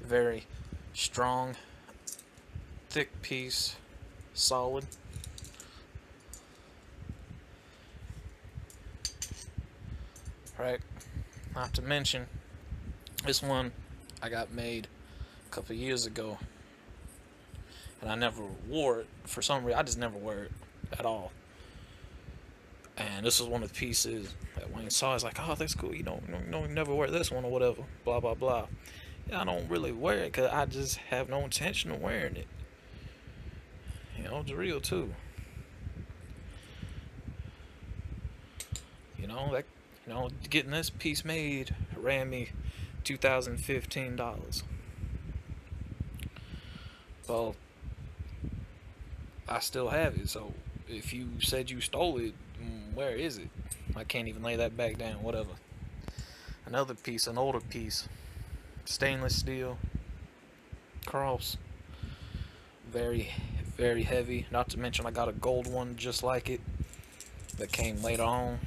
Very strong, thick piece. Solid. Right. Not to mention, this one I got made a couple years ago. And I never wore it for some reason. I just never wear it at all. And this is one of the pieces that Wayne saw. He's like, oh, that's cool. You never wear this one or whatever. Blah, blah, blah. Yeah, I don't really wear it because I just have no intention of wearing it. It's real too. Getting this piece made ran me $2,015. Well, I still have it, so if you said you stole it, where is it? I can't even lay that back down, whatever. Another piece, an older piece, stainless steel, cross, very, very heavy. Not to mention I got a gold one just like it that came later on.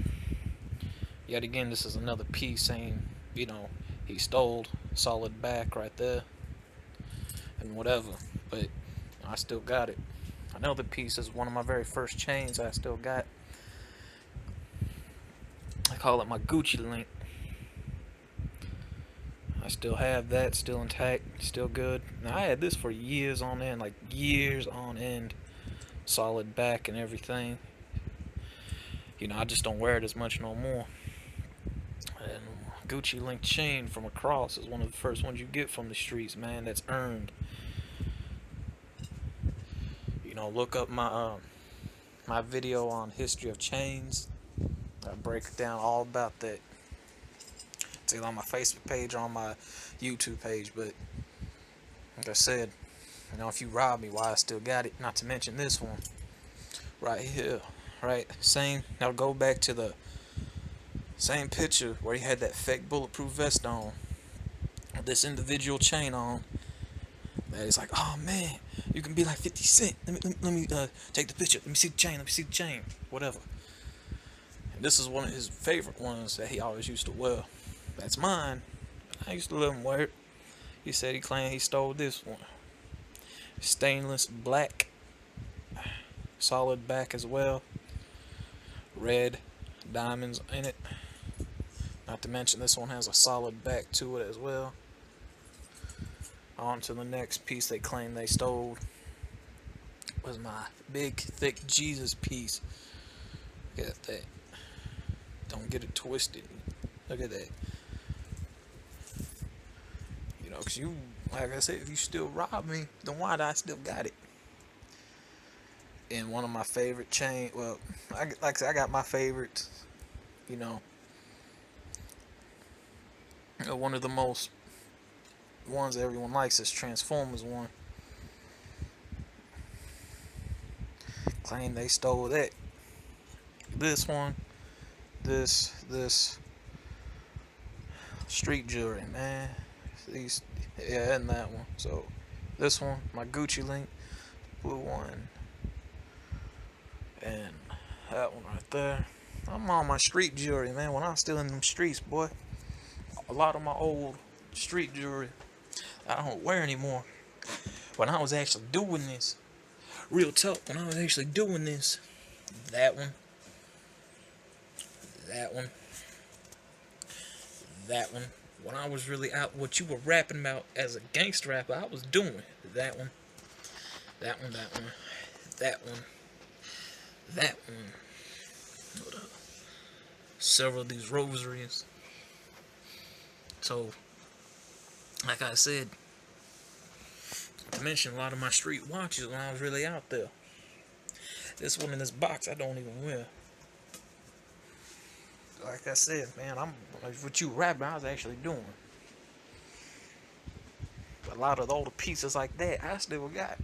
Yet again, this is another piece saying, he stole, solid back right there, and whatever, but I still got it. Another piece is one of my very first chains I still got. I call it my Gucci link. I still have that, still intact, still good. Now, I had this for years on end, like years on end. Solid back and everything. I just don't wear it as much no more. And Gucci link chain from a cross is one of the first ones you get from the streets, man. That's earned. Look up my video on history of chains. I break it down all about that. It's either on my Facebook page or on my YouTube page. But like I said, if you rob me, why I still got it. Not to mention this one right here, right? Same. Now go back to the same picture where he had that fake bulletproof vest on, with this individual chain on. That is like, oh man, you can be like 50 Cent. Let me take the picture. Let me see the chain. Let me see the chain. Whatever. And this is one of his favorite ones that he always used to wear. That's mine. I used to let him wear it. He said he claimed he stole this one. Stainless black, solid back as well, red diamonds in it. Not to mention this one has a solid back to it as well. On to the next piece they claim they stole was my big thick Jesus piece. Look at that. Don't get it twisted. Look at that. Because you, like I said, if you still rob me, then why do I still got it? And one of my favorite chain, well, like I said, I got my favorites. One of the most ones that everyone likes is Transformers one. Claim they stole that. This one, this street jewelry, man. These, yeah, and that one. So this one, my Gucci link, blue one, and that one right there. I'm on my street jewelry, man. When I was still in them streets, boy, a lot of my old street jewelry I don't wear anymore. When I was actually doing this, real talk, when I was actually doing this, that one, when I was really out, what you were rapping about as a gangster rapper, I was doing that one. Several of these rosaries. So, like I said, not to mention a lot of my street watches when I was really out there. This one in this box I don't even wear. Like I said, man, what you rapping, I was actually doing. A lot of the older pieces like that, I still got.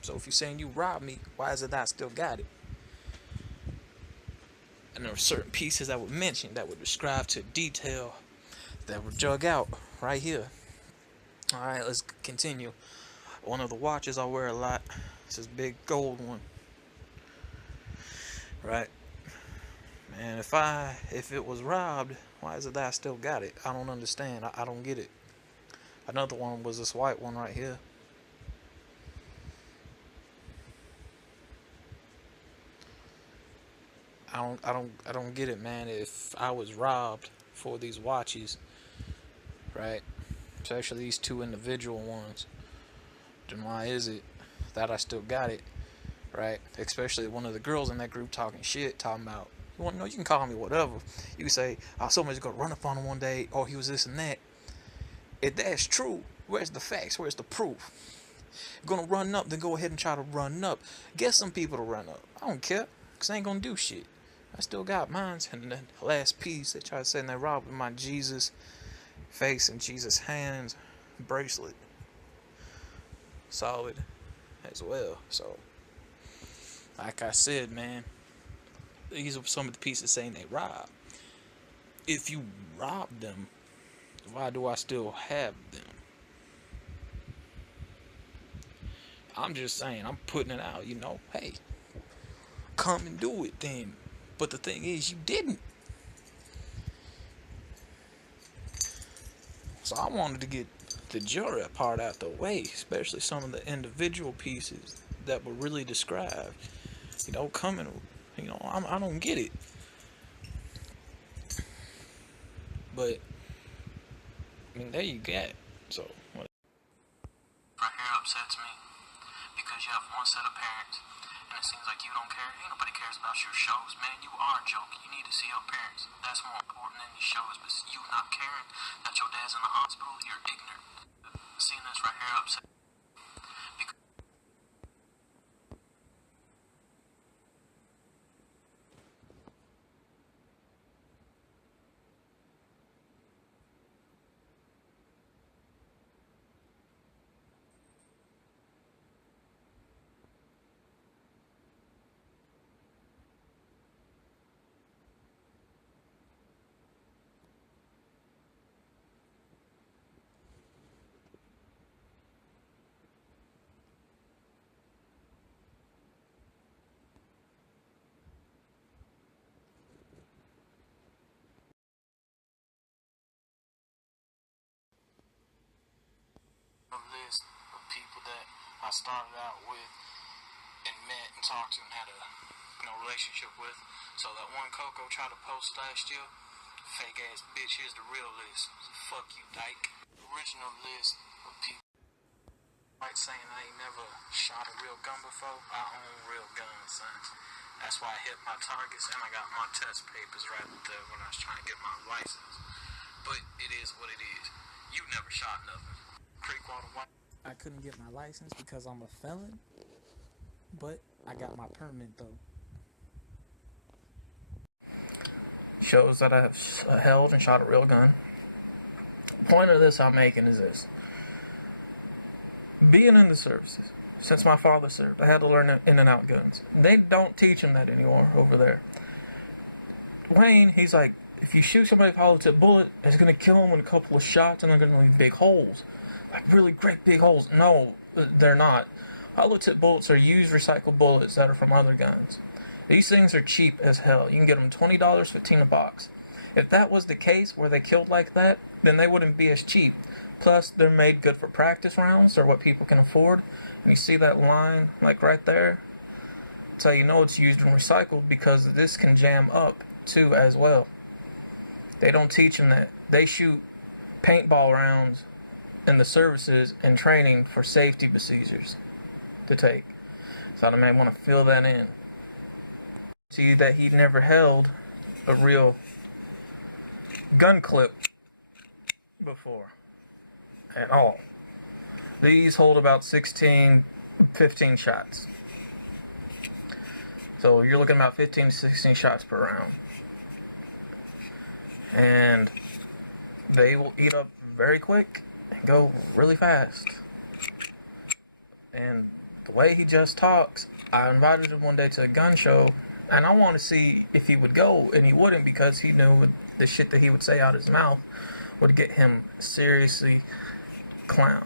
So if you're saying you robbed me, why is it that I still got it? And there were certain pieces I would mention that would describe to detail that were dug out right here. Alright, let's continue. One of the watches I wear a lot. It's this big gold one. Right? Man, if it was robbed, why is it that I still got it? I don't understand. I don't get it. Another one was this white one right here. I don't get it, man. If I was robbed for these watches, right? Especially these two individual ones, then why is it that I still got it, right? Especially one of the girls in that group talking shit, talking about, you want to know, you can call me whatever. You can say, oh, somebody's gonna run up on him one day, oh, he was this and that. If that's true, where's the facts? Where's the proof? You're gonna run up, then go ahead and try to run up. Get some people to run up. I don't care, because I ain't gonna do shit. I still got mine. And then the last piece, they try to say they robbed my Jesus face and Jesus hands bracelet. Solid as well. So, like I said, man, these are some of the pieces saying they robbed. If you robbed them, why do I still have them? I'm just saying, I'm putting it out, hey, come and do it then. But the thing is, you didn't. So I wanted to get the jewelry part out the way, especially some of the individual pieces that were really described. Coming, I don't get it. But, there you got it. So, what? Right here upsets me because you have one set of parents and it seems like you don't care. Ain't nobody cares about your shows, man. You are joking. You need to see your parents. That's more important than your shows. But you not caring that your dad's in the hospital, you're ignorant. Seeing this right here upset because that I started out with and met and talked to and had a relationship with. So that one Coco tried to post last year, fake ass bitch, here's the real list. Fuck you, dyke. Original list of people like saying I ain't never shot a real gun before. I own real guns, son. That's why I hit my targets and I got my test papers right there when I was trying to get my license. But it is what it is. You never shot nothing. Creekwater White. I couldn't get my license because I'm a felon, but I got my permit though. Shows that I have held and shot a real gun. The point of this I'm making is this. Being in the services, since my father served, I had to learn in and out guns. They don't teach him that anymore over there. Wayne, he's like, if you shoot somebody with a hollow tip bullet, it's going to kill them with a couple of shots and they're going to leave big holes. Like really great big holes. No, they're not. Hollow tip bullets are used recycled bullets that are from other guns. These things are cheap as hell. You can get them $20, $15 a box. If that was the case where they killed like that, then they wouldn't be as cheap. Plus, they're made good for practice rounds, or what people can afford. And you see that line, like right there? That's how you know it's used and recycled, because this can jam up, too, as well. They don't teach them that. They shoot paintball rounds in the services and training for safety procedures to take. So I may want to fill that in. See that he never held a real gun clip before at all. These hold about 16, 15 shots. So you're looking about 15 to 16 shots per round. And they will eat up very quick and go really fast. And the way he just talks, I invited him one day to a gun show, and I want to see if he would go, and he wouldn't, because he knew the shit that he would say out his mouth would get him seriously clowned.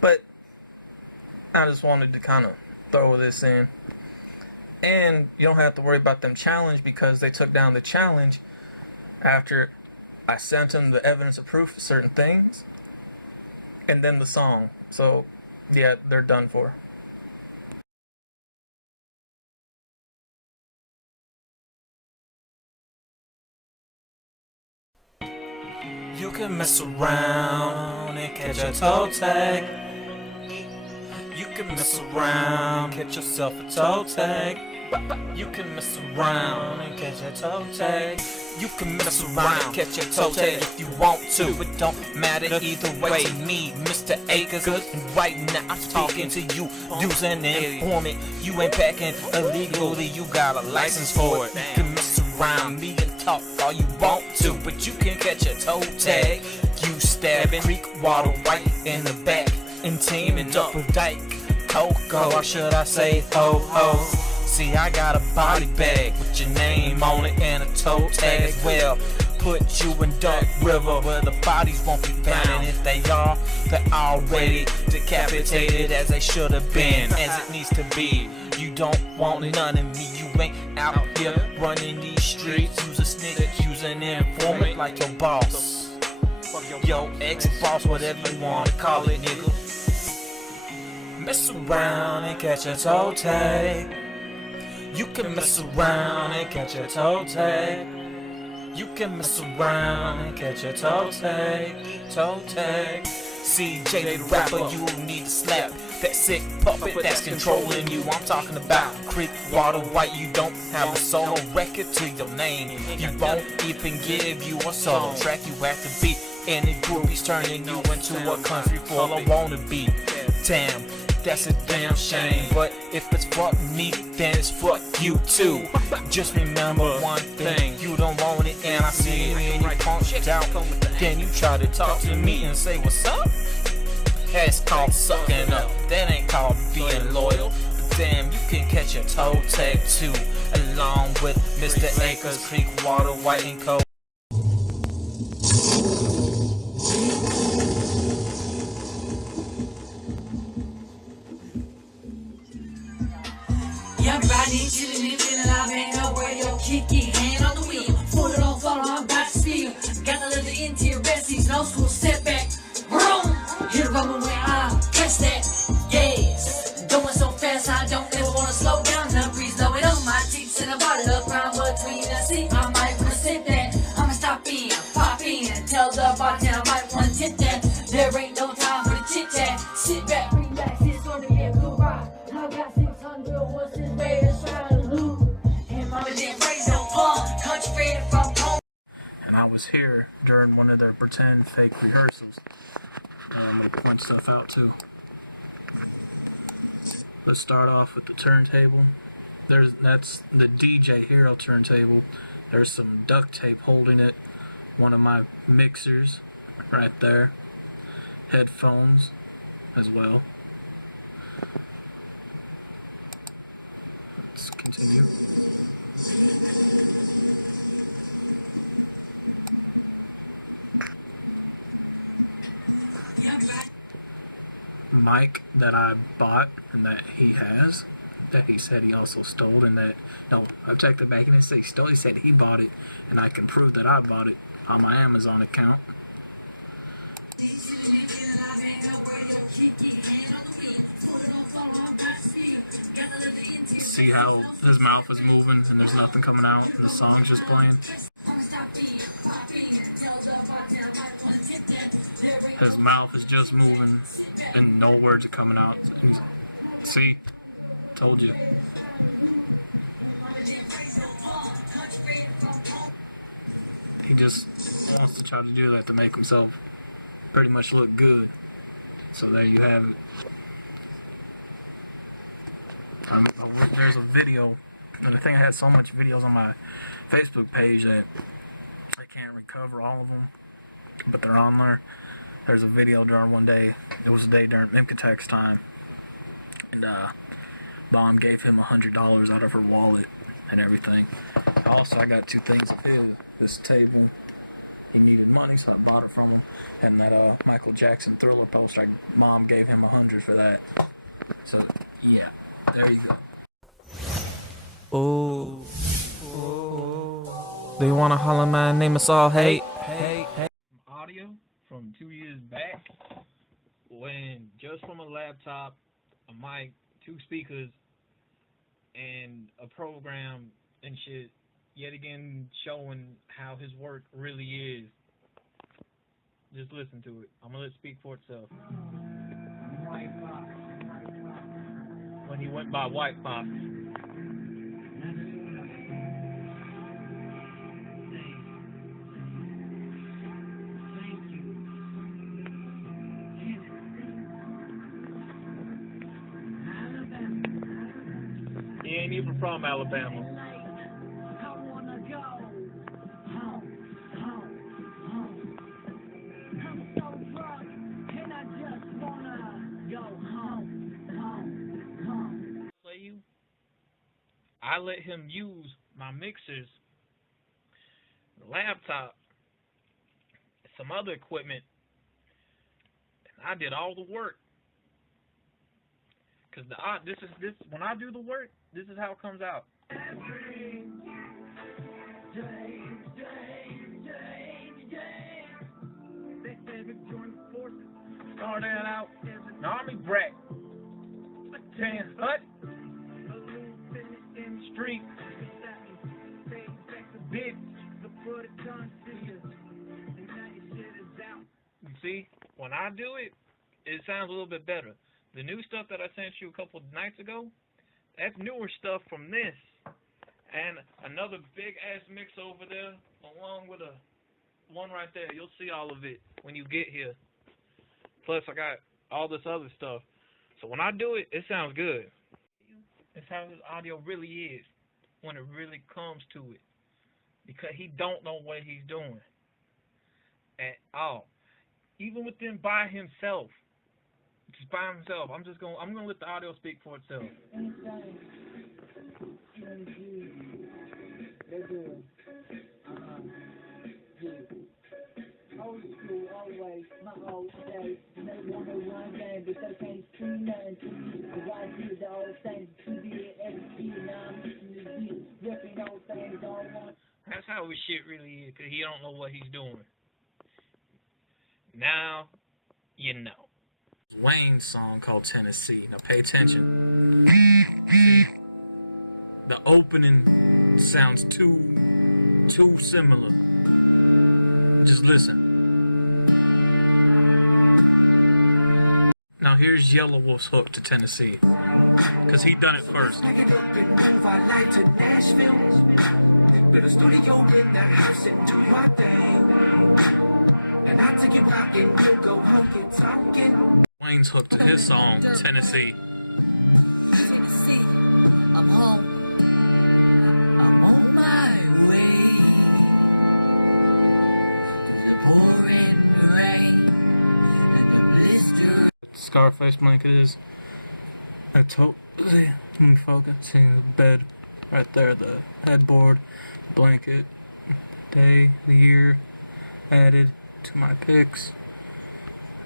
But I just wanted to kind of throw this in. And you don't have to worry about them challenge, because they took down the challenge after I sent them the evidence of proof for certain things, and then the song. So yeah, they're done for. You can mess around and catch a toe tag. You can mess around, catch yourself a toe tag. You can mess around and catch a toe tag. You can mess around, catch your toe tag if you want to. It don't matter either way. Me, Mr. Akers, and right now I'm talking to you, using an informant. You ain't packing illegally, you got a license for it. You can mess around me and talk all you want to, but you can catch a toe tag. You stabbing Creekwater White in the back and teaming up with Dyke Coco, or should I say ho-ho? See, I got a body bag with your name on it and a toe tag as well. Put you in Dark River where the bodies won't be found, and if they are, they're already decapitated as they should have been, as it needs to be. You don't want none of me, you ain't out here running these streets. Use a snitch, use an informant like your boss, your ex-boss, whatever you want to call it, nigga. Mess around and catch a toe tag. You can mess around and catch a toe tag. You can mess around and catch a toe tag. Toe tag. CJ the rapper, you need to slap that sick puppet that's controlling you. I'm talking about Creekwater White. You don't have a solo record to your name. You won't even give you a solo track. You have to be in the groupies turning you into a country full of wannabe. Damn, that's a damn shame. But if it's fuck me, then it's fuck you too. Just remember one thing, you don't want it and I see it and you punched out. Then you try to talk to me and say what's up? That's called sucking up, that ain't called being loyal. But damn, you can catch a toe tag too, along with Mr. Akers, Creekwater White and Co. Yeah, riding, chillin' and feeling alive, ain't nowhere, yo, kick your hand on the wheel. Full it on, follow, I'm about to steal. Got the leather interior, best seats, no school, step back, boom. Hit a bubble when I catch blast that. Yes, going so fast I don't ever wanna slow down. The breeze blowing on my cheeks and a bottle of crown between the seat. I might wanna sip that. I'ma stop in, pop in, tell the bartender I might wanna tip that. There ain't no time for the chit chat. Sit back, relax, it's gonna be a good ride. I got 600 horses ready to try to lose. And mama didn't raise no punk, country freedom from home. And I was here during one of their pretend fake rehearsals. They point stuff out too. Let's start off with the turntable. That's the DJ Hero turntable. There's some duct tape holding it. One of my mixers right there. Headphones as well. Let's continue. Mic that I bought and that he has, that he said he also stole, and that, no, I've checked it back and it said he stole. He said he bought it, and I can prove that I bought it on my Amazon account. See how his mouth is moving and there's nothing coming out and the song's just playing? His mouth is just moving and no words are coming out. And see? Told you. He just wants to try to do that to make himself pretty much look good. So there you have it. There's a video, and I think I had so much videos on my Facebook page that I can't recover all of them, but they're on there. There's a video during one day, it was a day during Incatax time, and Mom gave him $100 out of her wallet and everything. Also, I got two things of his. This table, he needed money, so I bought it from him, and that Michael Jackson Thriller poster, Mom gave him $100 for that. So, yeah, there you go. Oh, they wanna holler my name, it's all hate. Audio from 2 years back, when just from a laptop, a mic, 2 speakers, and a program and shit, yet again showing how his work really is. Just listen to it. I'm gonna let it speak for itself. When he went by White Pop. He ain't even from Alabama. I let him use my mixers, the laptop, some other equipment, and I did all the work. Cause this when I do the work, this is how it comes out. Started out an army brat, 10 hut, in the street, bitch. You see, when I do it, it sounds a little bit better. The new stuff that I sent you a couple of nights ago, that's newer stuff from this. And another big ass mix over there, along with a one right there. You'll see all of it when you get here. Plus, I got all this other stuff. So when I do it, it sounds good. It's how his audio really is when it really comes to it. Because he don't know what he's doing at all. Even within by himself. Just by himself. I'm gonna let the audio speak for itself. Old school, always, my old days. They wanna run game, but they can't see nothing to me. Cause I did the old things to be every year. Now I'm listening to this, ripping old things all one. That's how his shit really is, cause he don't know what he's doing. Now, you know. Wayne's song called Tennessee. Now pay attention. The opening sounds too similar. Just listen. Now here's Yellow Wolf's hook to Tennessee, cause he done it first. Wayne's hook to his song, Tennessee. Tennessee, I'm home. I'm on my way. The pouring rain and the blister. Scarface blanket is. Let me focus. See the bed right there, the headboard, blanket, day, the year added to my picks.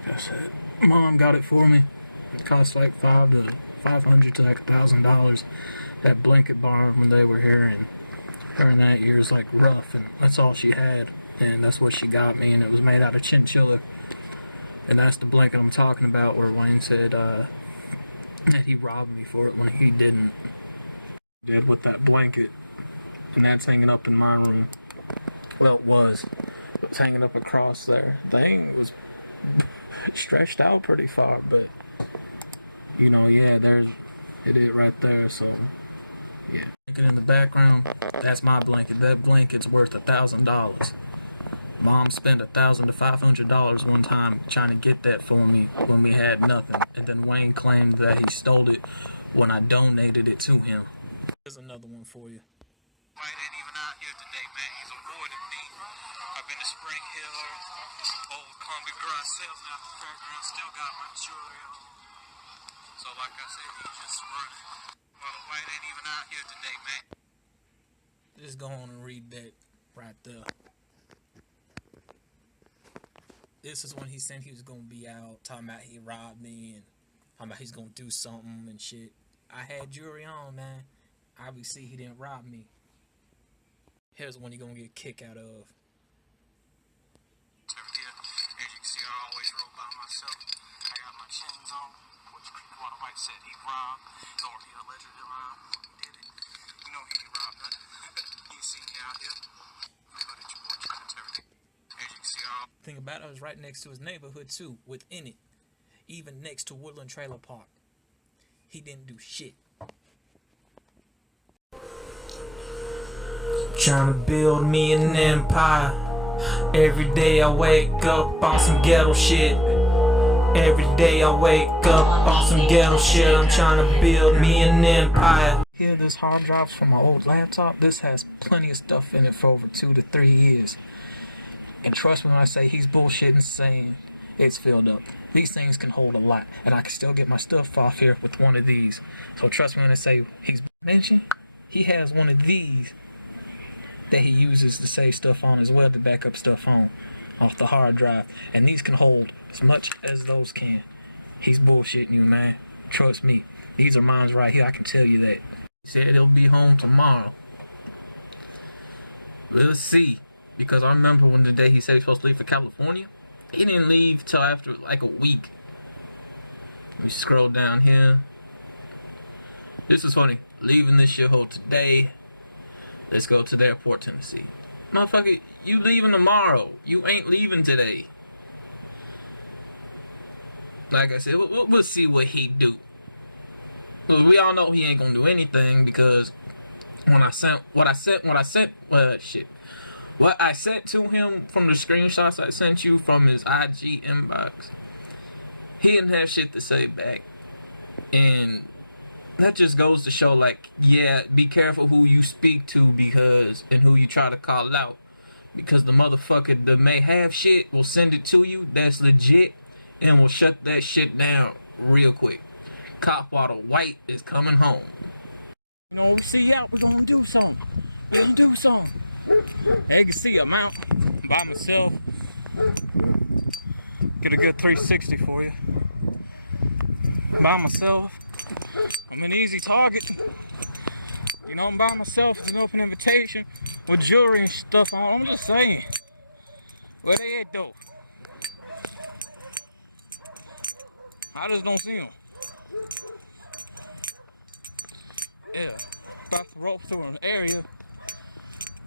Like I said, Mom got it for me. It cost like $500 to like $1,000. That blanket barn when they were here, and during that year is like rough, and that's all she had, and that's what she got me, and it was made out of chinchilla. And that's the blanket I'm talking about, where Wayne said that he robbed me for it when he didn't. Did with that blanket, and that's hanging up in my room. Well, it was hanging up across there. The thing was stretched out pretty far, but you know, yeah, there's it right there. So yeah. Blanket in the background, that's my blanket. That blanket's worth $1,000. Mom spent $1,000 to $500 one time trying to get that for me when we had nothing, and then Wayne claimed that he stole it when I donated it to him. Here's another one for you. Whyte ain't even out here today, man. He's avoided me. I've been to Spring Hill, old Columbia garage sales now at the fairground. Still got my jewelry on. So like I said, he's just running. Well, Whyte ain't even out here today, man. Just go on and read that right there. This is when he said he was gonna be out, talking about he robbed me and talking about he's gonna do something and shit. I had jewelry on, man. Obviously he didn't rob me. Here's one you're gonna get a kick out of. As you can see, I always roll by myself. I got my chins on, which Walter White said he robbed, or he allegedly robbed. He did it. You know he ain't robbed nothing. He ain't seen me out here. But it's your boy Chins everything. As you can see, Thing about it, I was right next to his neighborhood too, within it. Even next to Woodland Trailer Park. He didn't do shit. Trying to build me an empire. Every day I wake up on some ghetto shit. Every day I wake up on some ghetto shit. I'm trying to build me an empire. Here, this hard drive's from my old laptop. This has plenty of stuff in it for over 2 to 3 years. And trust me when I say he's bullshitting saying it's filled up. These things can hold a lot, and I can still get my stuff off here with one of these. So trust me when I say he's mentioned, he has one of these that he uses to save stuff on as well, to back up stuff on off the hard drive. And these can hold as much as those can. He's bullshitting you, man. Trust me. These are mine right here, I can tell you that. He said he'll be home tomorrow. Let's see. Because I remember when the day he said he was supposed to leave for California, he didn't leave till after like a week. Let me scroll down here. This is funny. Leaving this shithole today. Let's go to the airport, Tennessee. Motherfucker, you leaving tomorrow. You ain't leaving today. Like I said, we'll see what he do. We all know he ain't gonna do anything, because when I sent what I sent to him from the screenshots I sent you from his IG inbox, he didn't have shit to say back. And that just goes to show, like, yeah, be careful who you speak to, because, and who you try to call out. Because the motherfucker that may have shit will send it to you that's legit, and will shut that shit down real quick. Cop Walter White is coming home. You know, we see you out, we're gonna do something. We're gonna do something. As you can see, I'm out by myself. Get a good 360 for you. By myself. I'm an easy target. You know, I'm by myself. It's an open invitation with jewelry and stuff on. I'm just saying. Where they at, though? I just don't see them. Yeah, about to roll through an area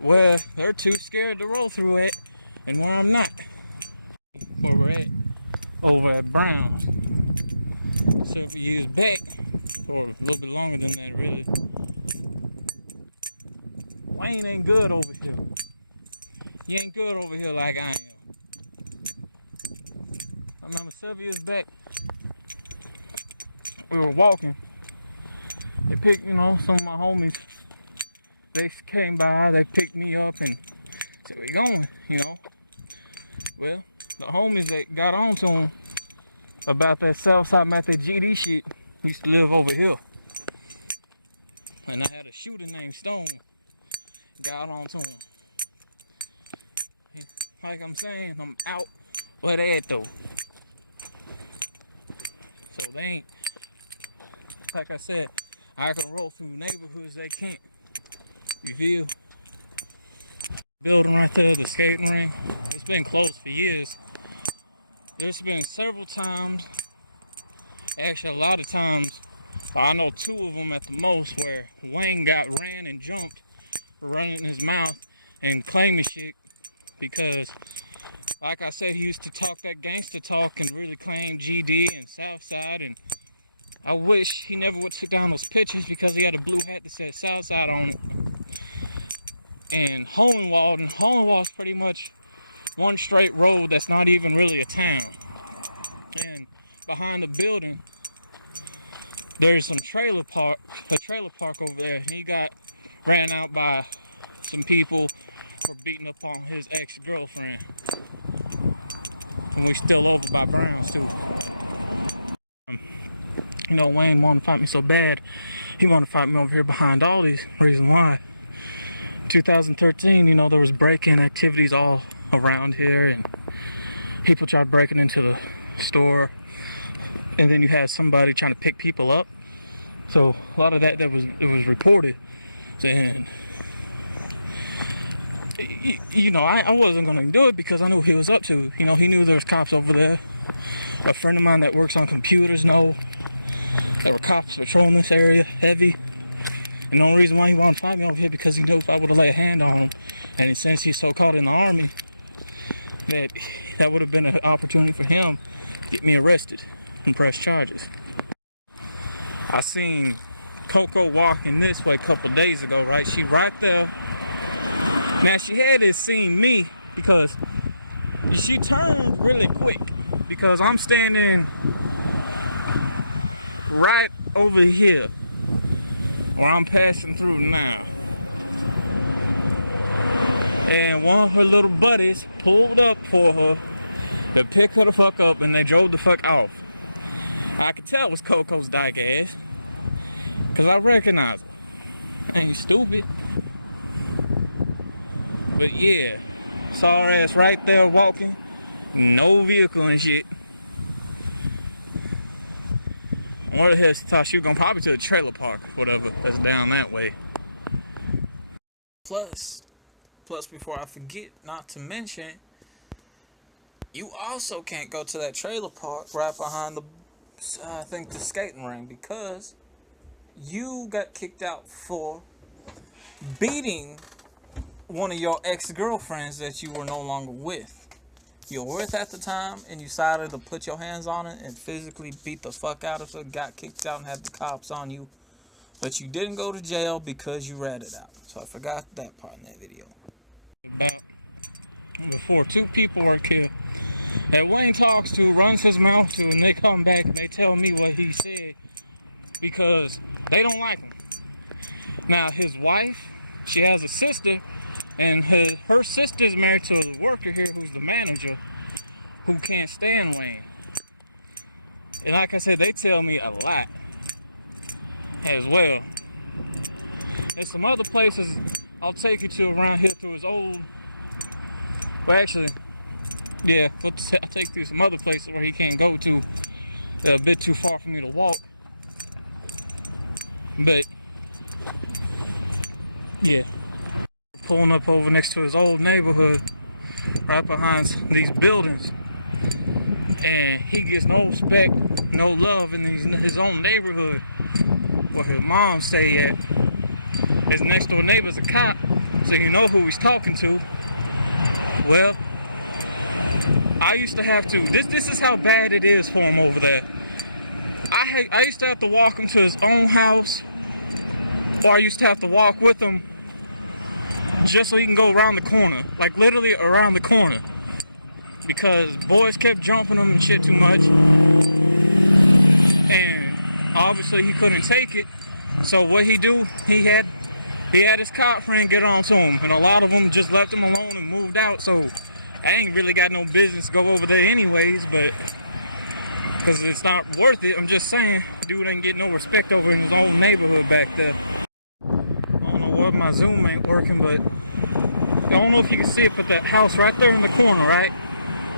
where they're too scared to roll through it, and where I'm not. Where we're at, over at Brown's. So if you use back, or a little bit longer than that, really. Wayne ain't good over here. You ain't good over here like I am. I remember several years back, we were walking. They picked, some of my homies. They came by, they picked me up and said, "Where you going?" Well, the homies that got on to him about that Southside Method GD shit used to live over here. And I had a shooter named Stone. Got on to him. Like I'm saying, I'm out where they at though. So they ain't, like I said, I can roll through neighborhoods they can't. You feel? Building right there, the skating rink, it's been closed for years. There's been several times, actually a lot of times, I know 2 of them at the most, where Wayne got ran and jumped for running his mouth and claiming shit because, like I said, he used to talk that gangster talk and really claim GD and Southside, and I wish he never would took down those pictures because he had a blue hat that said Southside on it. And Hohenwald is pretty much one straight road that's not even really a town. And behind the building, there's some trailer park over there. He got ran out by some people for beating up on his ex-girlfriend. And we still over by Brown's too. Wayne wanted to fight me so bad, he wanted to fight me over here behind all these. Reason why. 2013, there was break-in activities all around here, and people tried breaking into the store, and then you had somebody trying to pick people up. So a lot of that was reported, and I wasn't gonna do it because I knew what he was up to. He knew there was cops over there. A friend of mine that works on computers know there were cops patrolling this area heavy. And the only reason why he wanted to fight me over here because he knew if I would have laid a hand on him, and since he's so caught in the Army, that would have been an opportunity for him to get me arrested and press charges. I seen Coco walking this way a couple days ago, right? She right there. Now she had to seen me because she turned really quick because I'm standing right over here where I'm passing through now. And one of her little buddies pulled up for her to pick her the fuck up, and they drove the fuck off. I could tell it was Coco's dyke ass, because I recognized her. Ain't stupid. But yeah, saw her ass right there walking, no vehicle and shit. One of the hell thought she was gonna probably to the trailer park, whatever, that's down that way. Plus, before I forget, not to mention, you also can't go to that trailer park right behind the, I think, the skating ring, because you got kicked out for beating one of your ex-girlfriends that you were no longer with. You were with at the time, and you decided to put your hands on it and physically beat the fuck out of her, got kicked out and had the cops on you. But you didn't go to jail because you ratted out. So I forgot that part in that video. Before 2 people were killed, that Wayne talks to, runs his mouth to, and they come back and they tell me what he said because they don't like him. Now his wife, she has a sister, and her sister's married to a worker here who's the manager who can't stand Wayne. And like I said, they tell me a lot as well. There's some other places I'll take you to around here through his old, well actually, yeah, I'll take you to some other places where he can't go to. They're a bit too far for me to walk. But, yeah. Pulling up over next to his old neighborhood, right behind these buildings. and he gets no respect, no love in his own neighborhood where his mom stay at. His next door neighbor's a cop, so you know who he's talking to. Well, I used to have to, this is how bad it is for him over there. I used to have to walk him to his own house, or I used to have to walk with him just so he can go around the corner, like literally around the corner, because boys kept jumping him and shit too much, and obviously he couldn't take it. So what he do, he had his cop friend get on to him, and a lot of them just left him alone and moved out. So I ain't really got no business to go over there anyways, but because it's not worth it. I'm just saying, dude ain't getting no respect over in his own neighborhood back there. I don't know what, my Zoom ain't working, but I don't know if you can see it, but that house right there in the corner, right?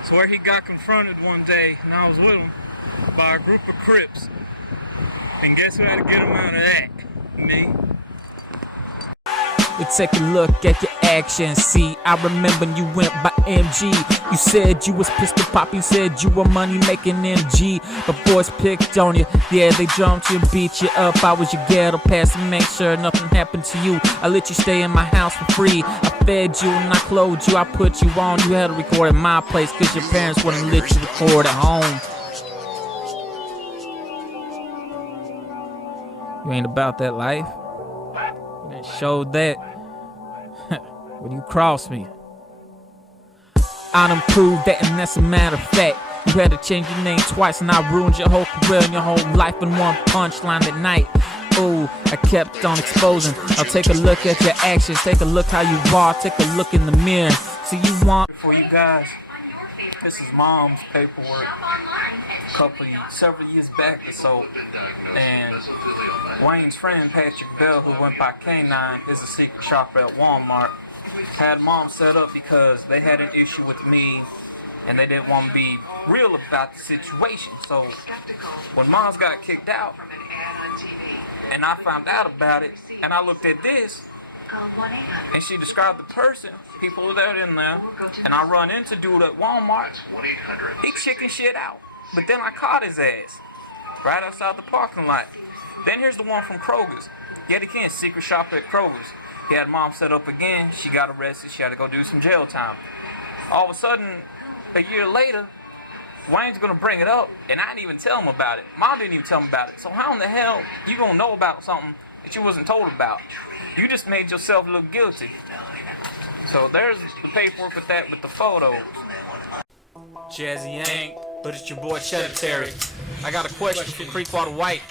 It's where he got confronted one day, and I was with him, by a group of Crips. And guess who had to get him out of that? Me. We take a look at your actions. See, I remember you went by MG. You said you was pistol pop. You said you were money making MG. But boys picked on you. Yeah, they jumped you and beat you up. I was your ghetto pass to make sure nothing happened to you. I let you stay in my house for free. I fed you and I clothed you. I put you on. You had to record at my place because your parents wouldn't let you record at home. You ain't about that life. You done showed that when you crossed me. I done proved that, and that's a matter of fact. You had to change your name twice, and I ruined your whole career and your whole life in one punchline at night. Ooh, I kept on exposing. Now take a look at your actions. Take a look how you are. Take a look in the mirror. See, you want... For you guys, this is mom's paperwork. Several years back or so, and Wayne's friend Patrick Bell, who went by K9, is a secret shopper at Walmart, had mom set up because they had an issue with me and they didn't want to be real about the situation. So when moms got kicked out and I found out about it and I looked at this and she described the person, people that are in there, and I run into dude at Walmart, he chicking shit out. But then I caught his ass right outside the parking lot. Then here's the one from Kroger's. Yet again, secret shopper at Kroger's. He had mom set up again. She got arrested. She had to go do some jail time. All of a sudden, a year later, Wayne's gonna bring it up, and I didn't even tell him about it. Mom didn't even tell him about it. So how in the hell you gonna know about something that you wasn't told about? You just made yourself look guilty. So there's the paperwork with that, with the photos. Jazzy ain't, but it's your boy Cheddar Terry. I got a question for Creekwater White.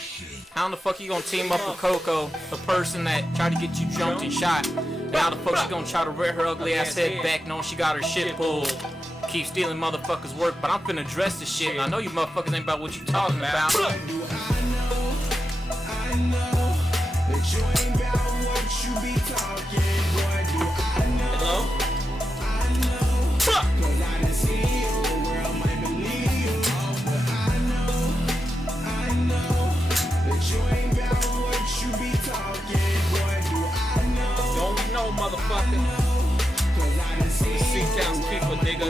How in the fuck you gonna team up with Coco, the person that tried to get you jumped and shot? And how the fuck she gonna try to rear her ugly ass head back knowing she got her shit pulled? Keep stealing motherfuckers' work, but I'm finna address this shit, and I know you motherfuckers ain't about what you talking about. I know that you ain't about what you be talking, boy. Do I know? Hello? I know, 'cause I done seen you, the world might believe you. But I know that you ain't about what you be talking, boy. Do I know? Don't know, motherfucker. 'Cause I done seen Seat down, people, nigga.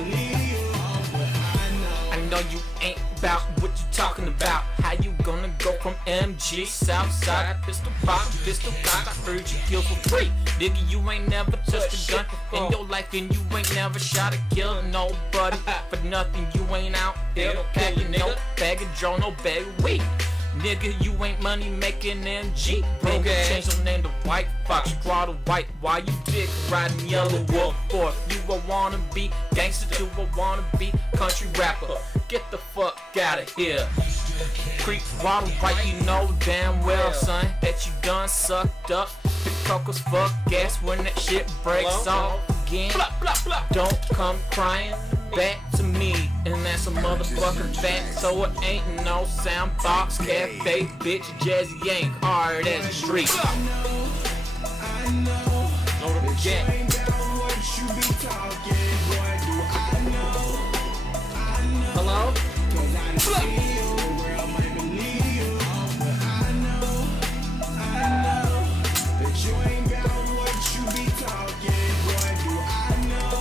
I know you ain't about what you talking about. How you gonna go from MG Southside pistol pop, pistol cock? I heard you kill for free, nigga. You ain't never touched a gun in your life, and you ain't never shot or killed nobody for nothing. You ain't out there packing no bag of Joe, no bag of weed. Nigga, you ain't money making MG. Nigga, change your name to White Fox, draw the white. Why you dick riding yellow wolf? Or if you a wanna be gangster, you a wanna be country rapper. Get the fuck out of here. Creekwater White, you know damn well, son, that you done sucked up. The cocos fuck gas when that shit breaks off again. Don't come crying back to me, and that's a motherfucking fact. So it ain't no soundbox cafe, bitch. Jazzy ain't hard as a street. I know Don't forget. that you ain't about what you be talking, boy. Do I know? Hello? 'Cause I done seen you, the world might believe you. But I know that you ain't about what you be talking, boy. Do I know?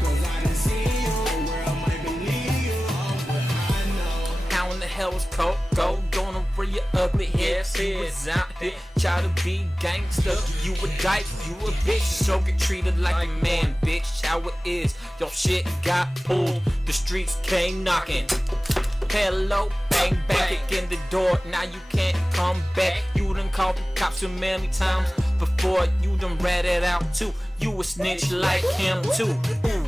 'Cause I done seen you, the world might believe you. hell was Coco? Gonna bring your ugly head. You was out here, try to be gangster. You a dyke, you a bitch. So get treated like a man, bitch. How it is, your shit got pulled. The streets came knocking. Hello, bang, back again the door. Now you can't come back. You done called the cops too many times before. You done rat it out too. You a snitch like him too. Ooh.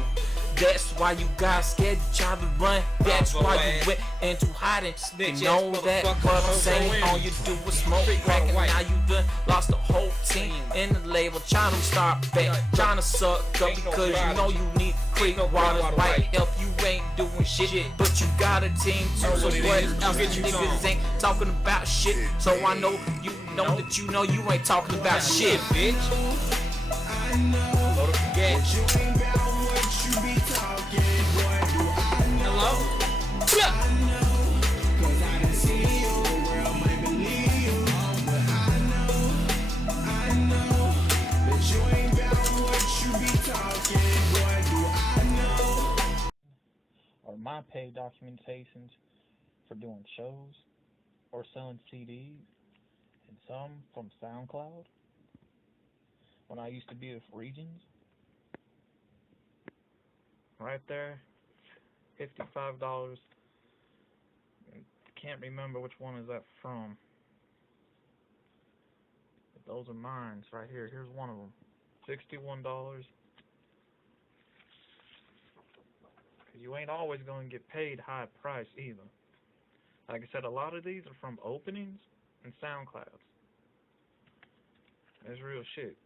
That's why you got scared, you tried to run. That's why you went into hiding. You know that what I'm saying? All you do is smoke crack, and now you done lost the whole team in the label. Trying to start back, trying to suck up because you know you need creek waters, white help. You ain't doing shit, but you got a team too. So what else? You niggas ain't talking about shit. So I know that you know you ain't talking about shit, bitch. I know what you ain't about what you be talking, boy. Do I know? Hello? I know, 'cause I done seen you. The world might believe you, but I know that you ain't about what you be talking, boy. Do I know? Or my paid documentations for doing shows or selling CDs, and some from SoundCloud when I used to be with Regions. Right there, $55. Can't remember which one is that from. But those are mine right here. Here's one of them. $61. You ain't always going to get paid high price either. Like I said, a lot of these are from openings and SoundClouds. That's real shit.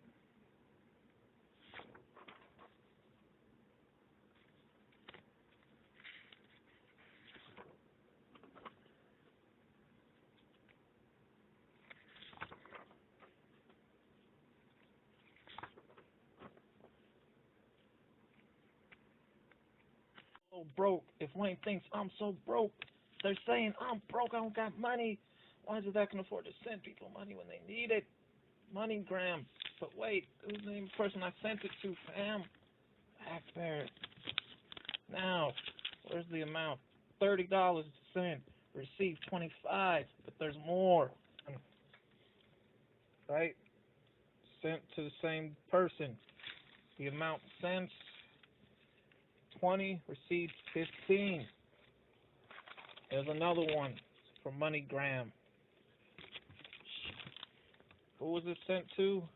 So broke. If Wayne thinks I'm so broke, they're saying I'm broke, I don't got money. Why is it I can afford to send people money when they need it? MoneyGram. But wait, who's the name of the person I sent it to, fam? Back there. Now, where's the amount? $30 to send. Receive 25, but there's more. Right? Sent to the same person. The amount sent 20, received 15. There's another one from MoneyGram. Who was it sent to?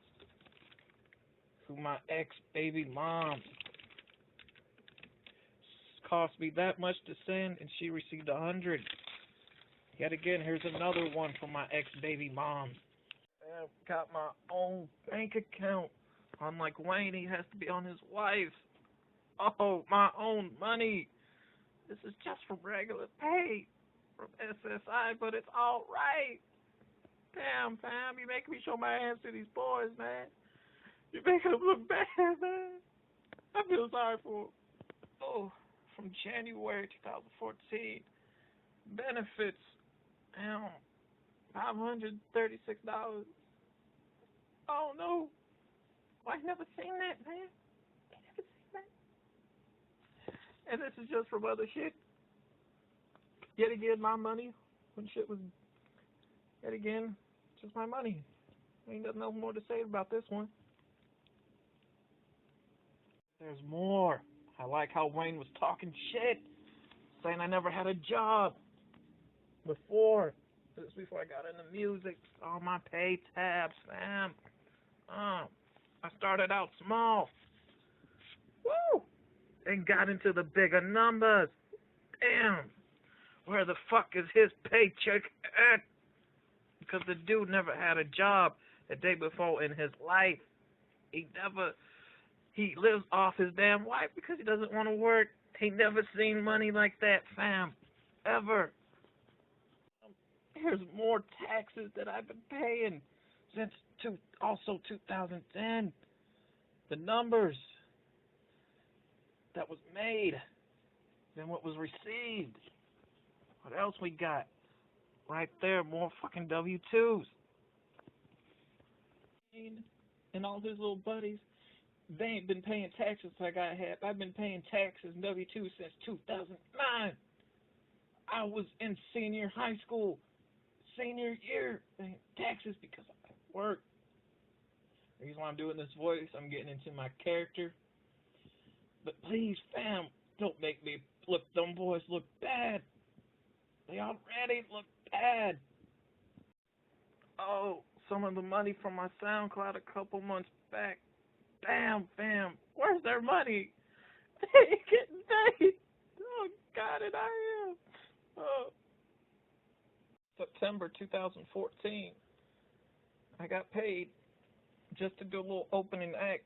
To my ex-baby mom. Cost me that much to send, and she received 100. Yet again, here's another one from my ex-baby mom. I've got my own bank account. Unlike Wayne, he has to be on his wife. Oh, my own money. This is just from regular pay from SSI, but it's all right. Damn, fam, you making me show my hands to these boys, man. You're making them look bad, man. I feel sorry for them. Oh, from January 2014, benefits, damn, $536. Oh no, I never seen that, man. I never seen that. And this is just from other shit. Yet again, my money, when shit was, yet again, just my money. Ain't got no more to say about this one. There's more. I like how Wayne was talking shit, saying I never had a job before. This was before I got into music. All my pay tabs, fam. I started out small. Woo! And got into the bigger numbers. Damn. Where the fuck is his paycheck at? Because the dude never had a job the day before in his life. He lives off his damn wife because he doesn't want to work. He never seen money like that, fam. Ever. Here's more taxes that I've been paying since 2010. The numbers that was made than what was received. What else we got? Right there, more fucking W-2s. And all his little buddies, they ain't been paying taxes like I have. I've been paying taxes and W-2s since 2009. I was in senior high school, senior year, in Texas because I work. The reason why I'm doing this voice, I'm getting into my character. But please, fam, don't make me look, them boys look bad. They already look bad. Oh, some of the money from my SoundCloud a couple months back. Damn, fam, where's their money? They ain't getting paid. Oh, God, and I am. Oh. September 2014, I got paid just to do a little opening act.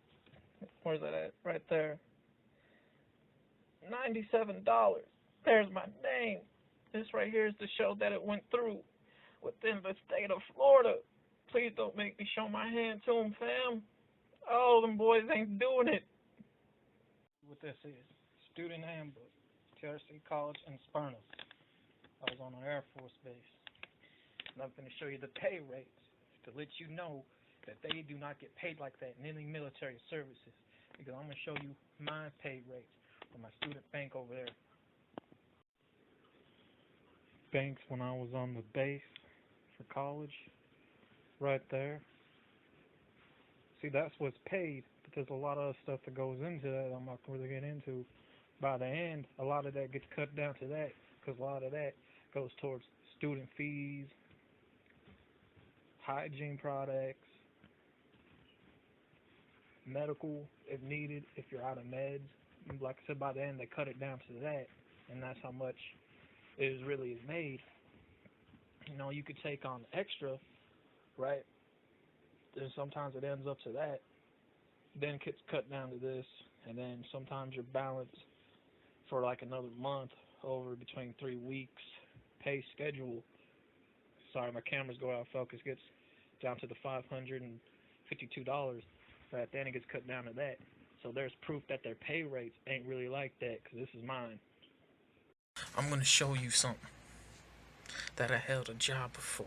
Where's that at? Right there. $97. There's my name. This right here is the show that it went through within the state of Florida. Please don't make me show my hand to them, fam. Oh, them boys ain't doing it. What this is, student handbook, TRC College in Smyrna. I was on an Air Force base. And I'm going to show you the pay rates to let you know that they do not get paid like that in any military services. Because I'm going to show you my pay rates for my student bank over there. Banks when I was on the base for college, right there. See, that's what's paid, but there's a lot of other stuff that goes into that I'm not really getting into. By the end, a lot of that gets cut down to that, because a lot of that goes towards student fees, hygiene products, medical if needed, if you're out of meds. And like I said, by the end, they cut it down to that, and that's how much it really is made. You know, you could take on extra, right? Then sometimes it ends up to that. Then it gets cut down to this, and then sometimes your balance for like another month over between 3 weeks pay schedule. Sorry, my camera's going out of focus. Gets down to the $552. Right then it gets cut down to that. So there's proof that their pay rates ain't really like that, because this is mine. I'm gonna show you something. That I held a job before.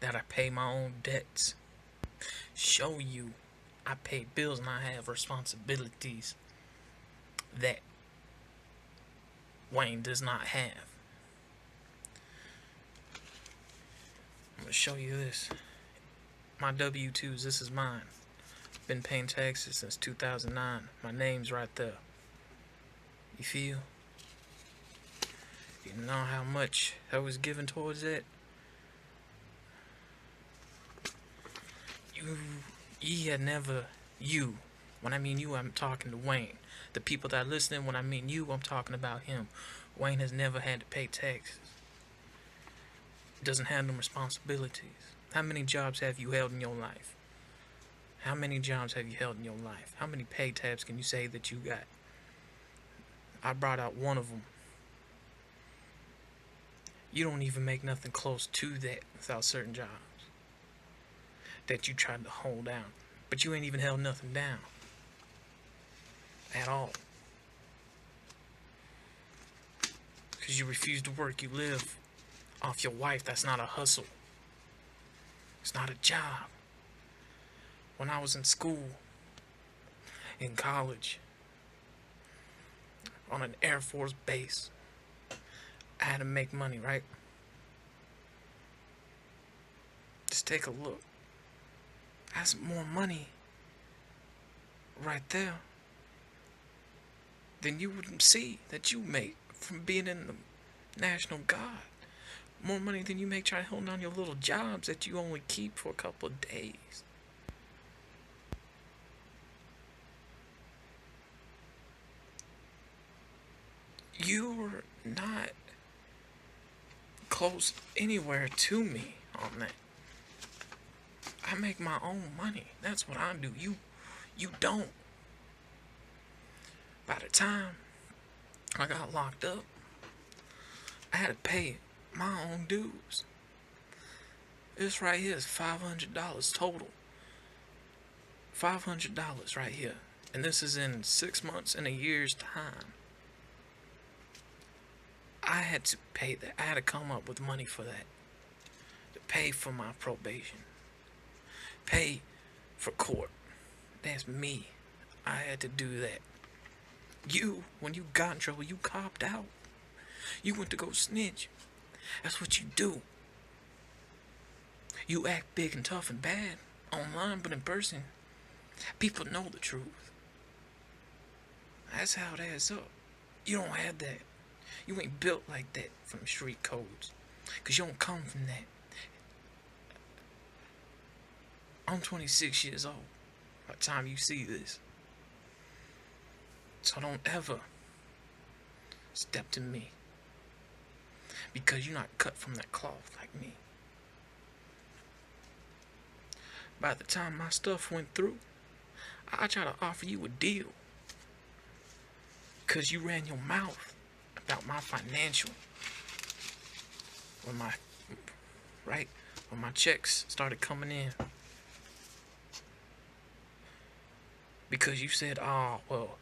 That I pay my own debts. Show you I pay bills and I have responsibilities that Wayne does not have. I'm gonna show you this. My W-2s, this is mine. Been paying taxes since 2009. My name's right there. You feel? You know how much I was given towards that? You. When I mean you, I'm talking to Wayne. The people that are listening, when I mean you, I'm talking about him. Wayne has never had to pay taxes. Doesn't have no responsibilities. How many jobs have you held in your life? How many jobs have you held in your life? How many pay tabs can you say that you got? I brought out one of them. You don't even make nothing close to that without certain jobs that you tried to hold down. But you ain't even held nothing down. At all. Because you refuse to work. You live off your wife. That's not a hustle. It's not a job. When I was in school, in college, on an Air Force base, I had to make money, right? Just take a look. That's more money right there than you would see that you make from being in the National Guard. More money than you make trying to hold down your little jobs that you only keep for a couple of days. You're not close anywhere to me on that. I make my own money. That's what I do. You don't. By the time I got locked up, I had to pay my own dues. This right here is $500 total. $500 right here. And this is in 6 months and a year's time. I had to pay that. I had to come up with money for that. To pay for my probation. Pay for court. That's me. I had to do that. You, when you got in trouble, you copped out. You went to go snitch. That's what you do. You act big and tough and bad online, but in person, people know the truth. That's how it adds up. You don't have that. You ain't built like that from street codes. Because you don't come from that. I'm 26 years old by the time you see this. So don't ever step to me. Because you're not cut from that cloth like me. By the time my stuff went through, I tried to offer you a deal. Because you ran your mouth about my financial. When my checks started coming in. Because you said, oh, well,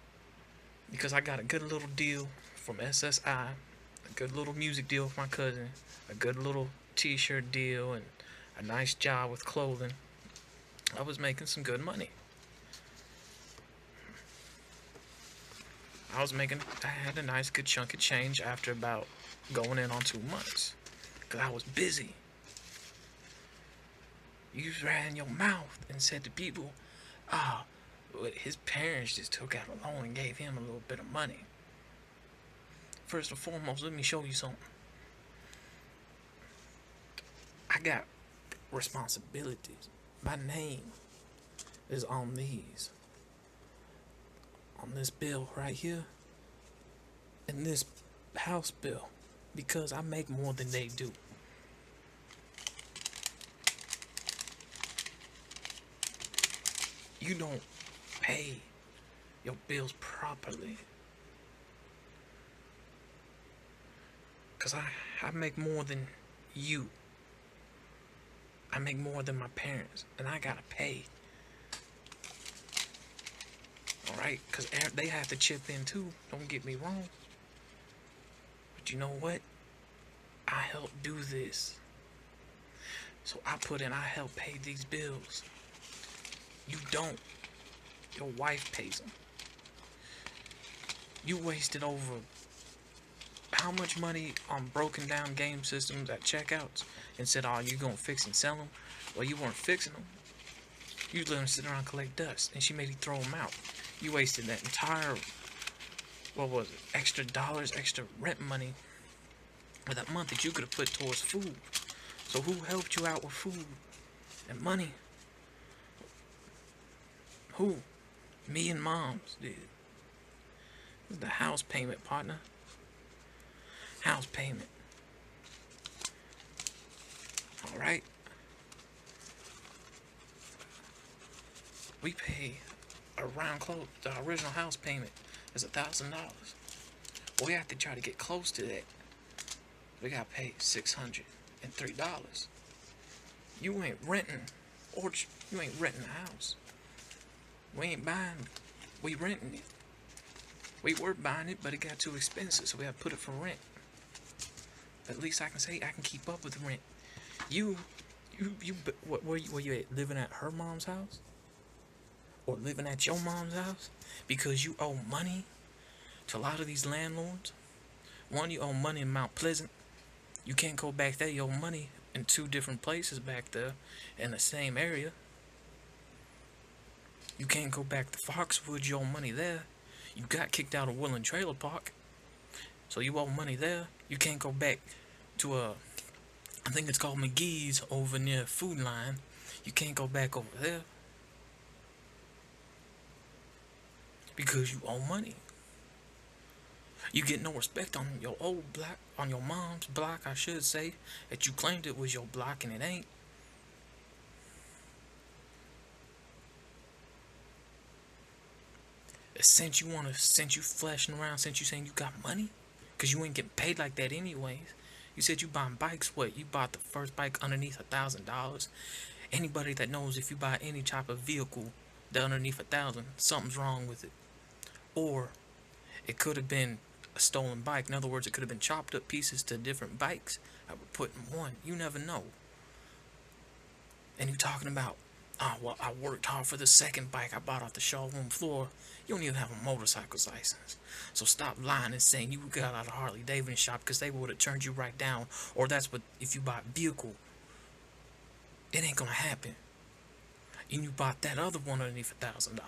because I got a good little deal from SSI, a good little music deal with my cousin, a good little t-shirt deal, and a nice job with clothing. I was making some good money. I had a nice good chunk of change after about going in on 2 months. Because I was busy. You ran your mouth and said to people, his parents just took out a loan and gave him a little bit of money. First and foremost, let me show you something. I got responsibilities. My name is on these. On this bill right here. And this house bill. Because I make more than they do. You don't pay your bills properly. Because I make more than you. I make more than my parents. And I gotta pay. Alright? Because they have to chip in too. Don't get me wrong. But you know what? I help do this. So I help pay these bills. You don't. Your wife pays them. You wasted over how much money on broken down game systems at checkouts and said, oh, you gonna fix and sell them? Well, you weren't fixing them. You let them sit around and collect dust, and she made you throw them out. You wasted that entire, extra dollars, extra rent money for that month that you could have put towards food. So who helped you out with food and money? Who? Me and Moms did. It was the house payment, partner. House payment. Alright? We pay around close. The original house payment is $1,000. We have to try to get close to that. We gotta pay $603. You ain't renting, or you ain't renting a house. We ain't buying, we renting it. We were buying it, but it got too expensive, so we have to put it for rent. At least I can say I can keep up with the rent. Were you at, living at her mom's house? Or living at your mom's house? Because you owe money to a lot of these landlords. One, you owe money in Mount Pleasant. You can't go back there. You owe money in 2 different places back there in the same area. You can't go back to Foxwoods. You owe money there. You got kicked out of Woodland Trailer Park, so you owe money there. You can't go back to I think it's called McGee's over near Food Line. You can't go back over there because you owe money. You get no respect on your old block, on your mom's block, I should say, that you claimed it was your block and it ain't. Since you flashing around, since you saying you got money, cause you ain't getting paid like that anyways. You said you buying bikes. What? You bought the first bike underneath $1,000. Anybody that knows if you buy any type of vehicle that underneath $1,000, something's wrong with it. Or it could have been a stolen bike. In other words, it could have been chopped up pieces to different bikes that were put in one. You never know. And you talking about Oh, well, I worked hard for the second bike I bought off the showroom floor. You don't even have a motorcycle's license. So stop lying and saying you got out of Harley Davidson shop because they would have turned you right down. Or that's what, if you buy a vehicle, it ain't gonna happen. And you bought that other one underneath $1,000.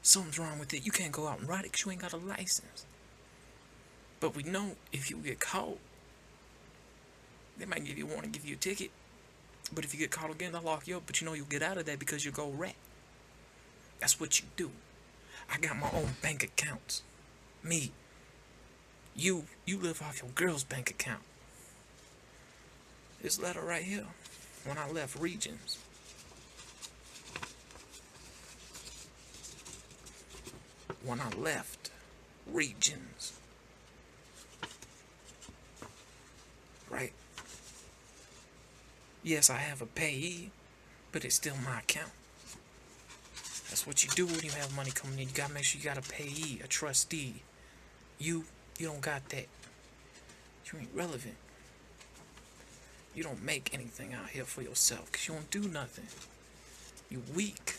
Something's wrong with it. You can't go out and ride it because you ain't got a license. But we know if you get caught, they might give you a warning, give you a ticket. But if you get caught again, they'll lock you up. But you know you'll get out of that because you'll go rat. That's what you do. I got my own bank accounts. Me. You live off your girl's bank account. This letter right here, when I left Regions. When I left Regions. Right? Yes, I have a payee, but it's still my account. That's what you do when you have money coming in. You gotta make sure you got a payee, a trustee. You don't got that. You ain't relevant. You don't make anything out here for yourself because you don't do nothing. You weak.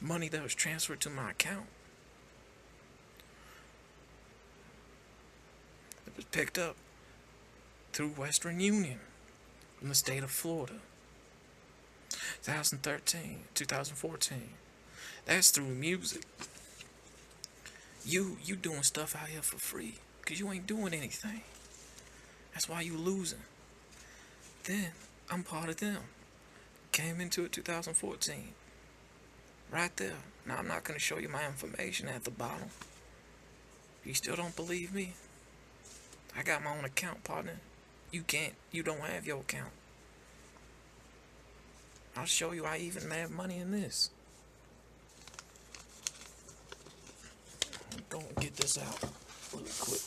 Money that was transferred to my account. It was picked up through Western Union from the state of Florida. 2014. That's through music. You doing stuff out here for free because you ain't doing anything. That's why you losing. Then I'm part of them. Came into it 2014. Right there. Now I'm not gonna show you my information at the bottom. You still don't believe me? I got my own account, partner. You don't have your account. I'll show you I even have money in this. I'm gonna get this out really quick.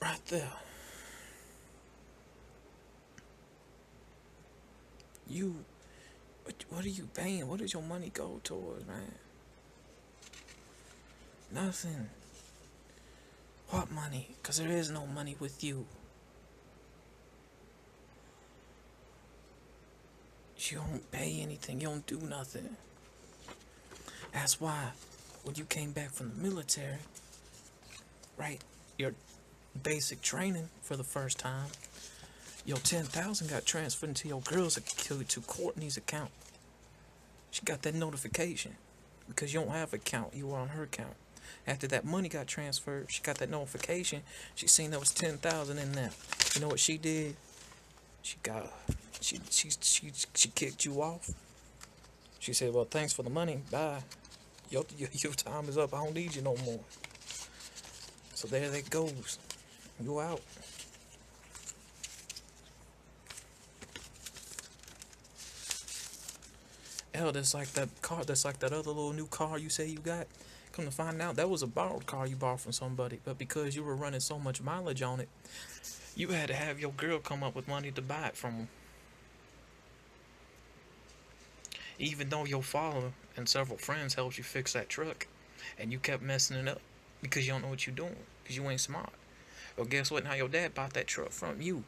Right there. What are you paying? What does your money go towards, man? Nothing. What money? Because there is no money with you. You don't pay anything. You don't do nothing. That's why when you came back from the military, right, your basic training for the first time, your $10,000 got transferred into your girl's to Courtney's account. She got that notification because you don't have an account. You were on her account. After that money got transferred, she got that notification. She seen there was $10,000 in there. You know what she did? She kicked you off. She said, "Well, thanks for the money. Bye. Your time is up. I don't need you no more." So there that goes. You out. Hell, that's like that car. That's like that other little new car you say you got. Come to find out, that was a borrowed car you bought from somebody. But because you were running so much mileage on it, you had to have your girl come up with money to buy it from them. Even though your father and several friends helped you fix that truck, and you kept messing it up because you don't know what you're doing, because you ain't smart. Well, guess what? Now your dad bought that truck from you.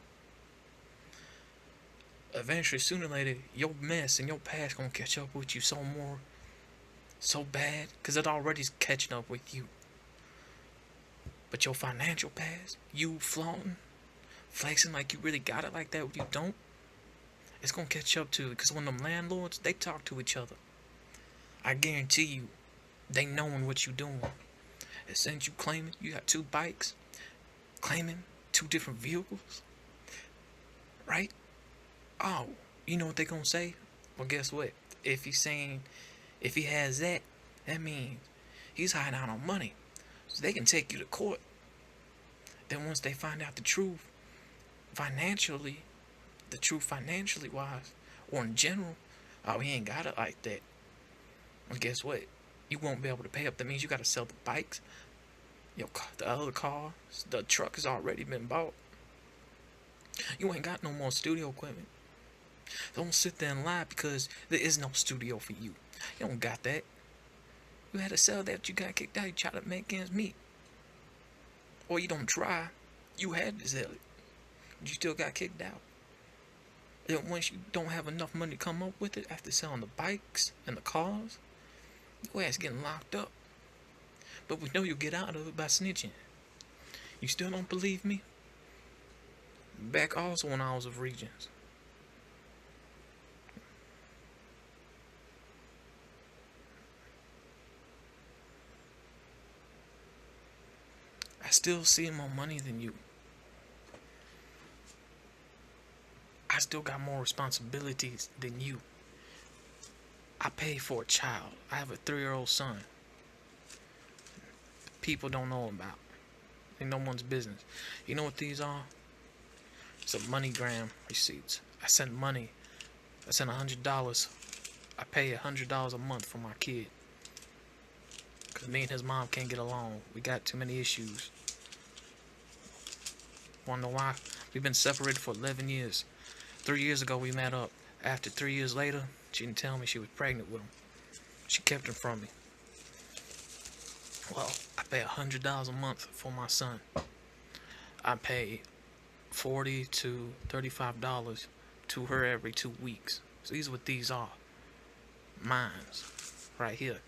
Eventually, sooner or later, your mess and your past gonna catch up with you so bad, because it already's catching up with you. But your financial past, you flaunting, flexing like you really got it like that when you don't, it's gonna catch up to it. Because when them landlords, they talk to each other, I guarantee you, they knowing what you doing. And since you claiming you got 2 bikes, claiming 2 different vehicles, right? Oh, you know what they gonna say? Well, guess what? If he has that, that means he's hiding out on money. So they can take you to court. Then once they find out the truth financially wise, or in general, oh, he ain't got it like that. Well, guess what? You won't be able to pay up. That means you gotta sell the bikes, the other car, the truck has already been bought. You ain't got no more studio equipment. Don't sit there and lie because there is no studio for you. You don't got that. You had to sell that. You got kicked out. You try to make ends meet. Or you don't try. You had to sell it. You still got kicked out. And once you don't have enough money to come up with it after selling the bikes and the cars, your ass getting locked up. But we know you'll get out of it by snitching. You still don't believe me? Back also when I was of Regions. I still see more money than you. I still got more responsibilities than you. I pay for a child. I have a 3-year-old son. People don't know about. Ain't no one's business. You know what these are? It's a MoneyGram receipts. I send money. I send $100. I pay $100 a month for my kid. Cause me and his mom can't get along. We got too many issues. Wanna know why? We've been separated for 11 years. 3 years ago we met up. After 3 years later, she didn't tell me she was pregnant with him. She kept him from me. Well, I pay $100 a month for my son. I pay $40 to $35 to her every 2 weeks. So these are what these are. Mines. Right here.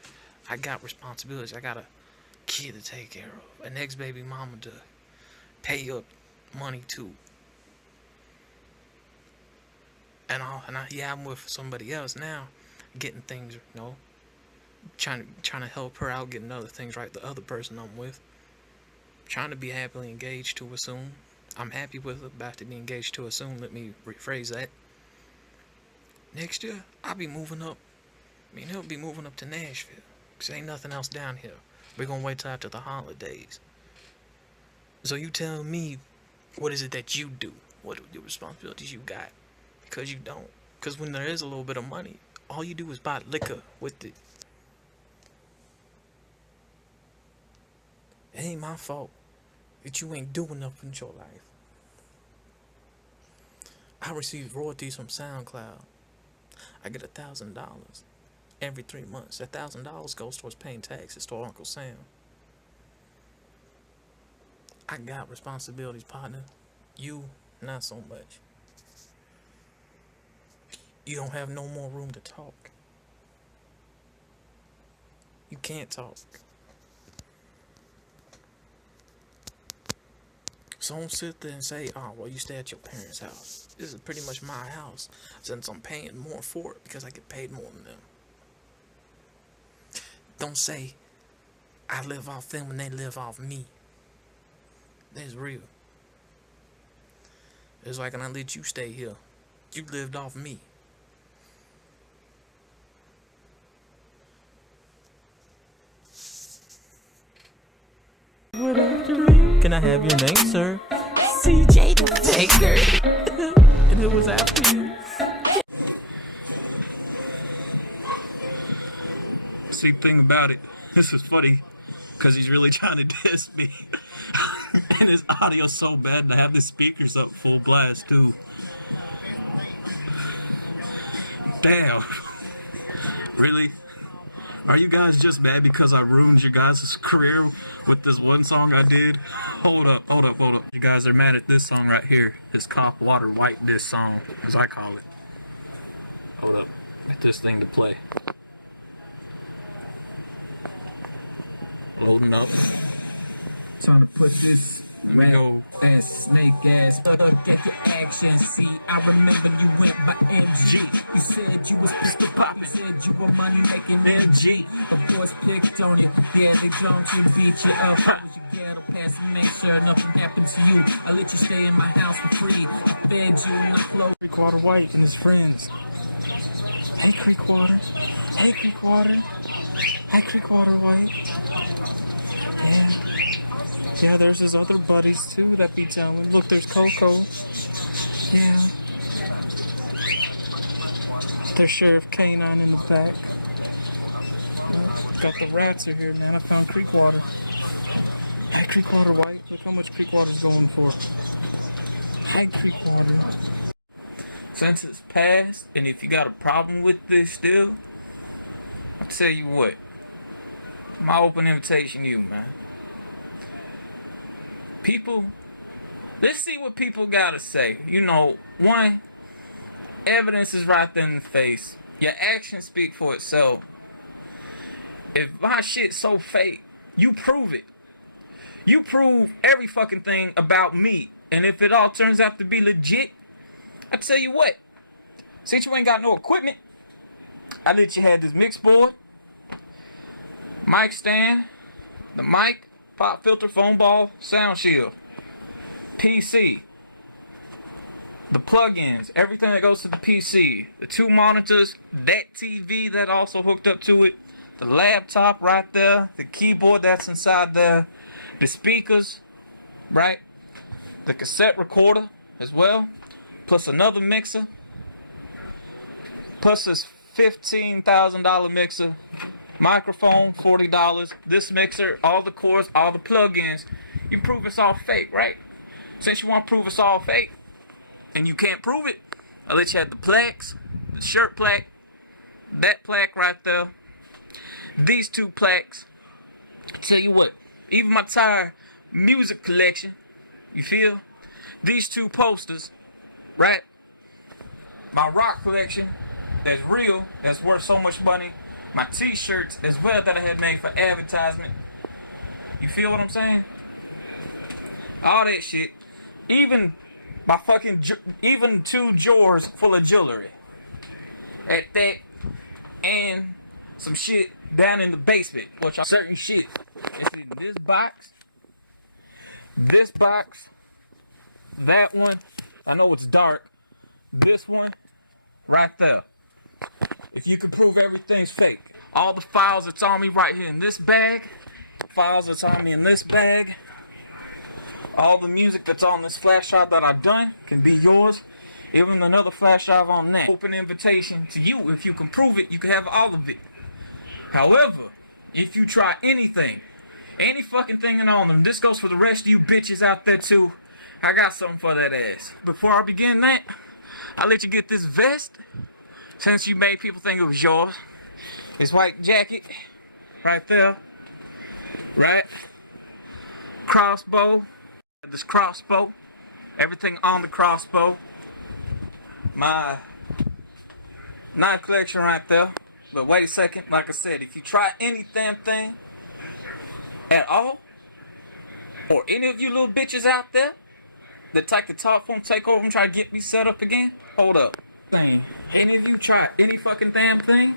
I got responsibilities. I got a kid to take care of. An ex-baby mama to pay up money to. Yeah, I'm with somebody else now, getting things, trying to help her out, getting other things right. The other person I'm with, trying to be happily engaged to her soon. I'm happy with her, about to be engaged to her soon. Let me rephrase that. Next year, I'll be moving up. He'll be moving up to Nashville, cause ain't nothing else down here. We're gonna wait till after the holidays. So you tell me, what is it that you do? What are your responsibilities you got? Because you don't. Because when there is a little bit of money, all you do is buy liquor with it. It ain't my fault that you ain't doing nothing in your life. I receive royalties from SoundCloud. I get $1,000 every 3 months. That $1,000 goes towards paying taxes to Uncle Sam. I got responsibilities, partner. You, not so much. You don't have no more room to talk. You can't talk. So don't sit there and say, oh, well, you stay at your parents' house. This is pretty much my house, since I'm paying more for it because I get paid more than them. Don't say, I live off them when they live off me. That's real. It's like, when I let you stay here, you lived off me. Can I have your name, sir? CJ the Faker. And who was after you? See, the thing about it, this is funny, because he's really trying to diss me. And his audio's so bad to have the speakers up full blast, too. Damn. Really? Are you guys just mad because I ruined your guys' career with this one song I did? Hold up. You guys are mad at this song right here. This Cop Water White diss song, as I call it. Hold up. Get this thing to play. Loading up. Trying to put this rat ass, snake ass, fuck at your actions. See, I remember you went by MG. You said you was pistol poppin', you said you were money making MG. Of course, picked on you. Yeah, they drunk you, beat you up. I was your ghetto pass and make sure nothing happened to you. I let you stay in my house for free. I fed you and I clothed. Creekwater White and his friends. Hey, Creekwater. Hey, Creekwater. Hi, Creekwater White. Yeah, there's his other buddies too that be telling. Look, there's Coco. Yeah. There's Sheriff Canine in the back. Got the rats are here, man. I found Creekwater. Hey, Creekwater White. Look how much Creekwater's going for. Hi, Creekwater. Since it's passed, and if you got a problem with this still, I'll tell you what. My open invitation to you, man. People, let's see what people gotta say. One, Evidence is right there in the face. Your actions speak for itself. If my shit's so fake, you prove it. You prove every fucking thing about me. And if it all turns out to be legit, I tell you what. Since you ain't got no equipment, I let you have this mix board, mic stand, the mic, pop filter, foam ball, sound shield, PC, the plugins, everything that goes to the PC, the 2 monitors, that TV that also hooked up to it, the laptop right there, the keyboard that's inside there, the speakers, right, the cassette recorder as well, plus another mixer, plus this $15,000 mixer, microphone, $40, this mixer, all the cords, all the plugins. You prove it's all fake, right? Since you want to prove it's all fake, and you can't prove it, I'll let you have the plaques, the shirt plaque, that plaque right there, these 2 plaques. I tell you what, even my entire music collection, you feel? These 2 posters, right? My rock collection, that's real, that's worth so much money. My t-shirts as well that I had made for advertisement. You feel what I'm saying? All that shit. Even my fucking, even 2 drawers full of jewelry. At that, and some shit down in the basement. Which are certain shit. It's in this box, that one. I know it's dark. This one, right there. If you can prove everything's fake. All the files that's on me right here in this bag. Files that's on me in this bag. All the music that's on this flash drive that I've done can be yours. Even another flash drive on that. Open invitation to you. If you can prove it, you can have all of it. However, if you try anything, any fucking thing and on them, this goes for the rest of you bitches out there too. I got something for that ass. Before I begin that, I'll let you get this vest. Since you made people think it was yours. This white jacket, right there, right? Crossbow, this crossbow, everything on the crossbow. My knife collection right there. But wait a second, like I said, if you try any damn thing at all, or any of you little bitches out there that take the top form, take over and try to get me set up again, hold up. Any of you try any fucking damn thing,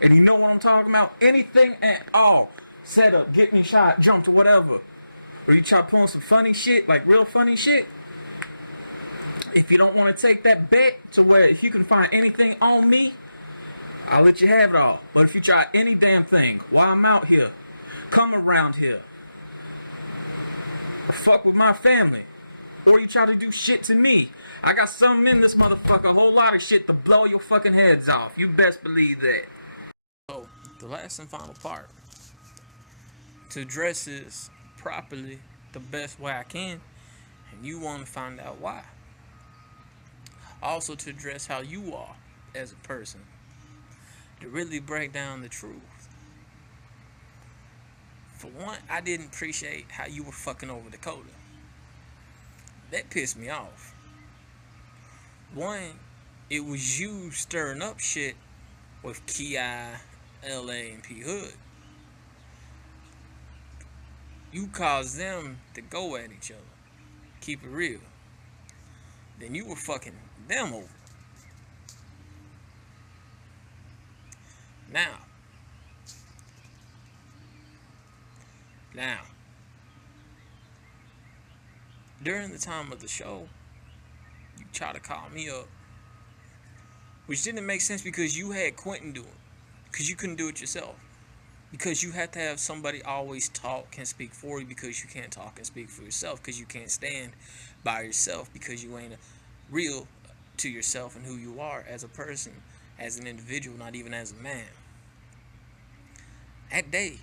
and you know what I'm talking about, anything at all, set up, get me shot, jumped or whatever, or you try pulling some funny shit, like real funny shit, if you don't want to take that bet to where if you can find anything on me, I'll let you have it all. But if you try any damn thing while I'm out here, come around here, or fuck with my family, or you try to do shit to me, I got something in this motherfucker, a whole lot of shit to blow your fucking heads off. You best believe that. So, the last and final part. To address this properly, the best way I can, and you want to find out why. Also to address how you are as a person. To really break down the truth. For one, I didn't appreciate how you were fucking over Dakota. That pissed me off. One, it was you stirring up shit with Ki, LA, and P Hood. You caused them to go at each other. Keep it real. Then you were fucking them over. Now, during the time of the show, you tried to call me up, which didn't make sense because you had Quentin do it, because you couldn't do it yourself, because you had to have somebody always talk and speak for you, because you can't talk and speak for yourself, because you can't stand by yourself, because you ain't real to yourself and who you are as a person, as an individual, not even as a man. That day,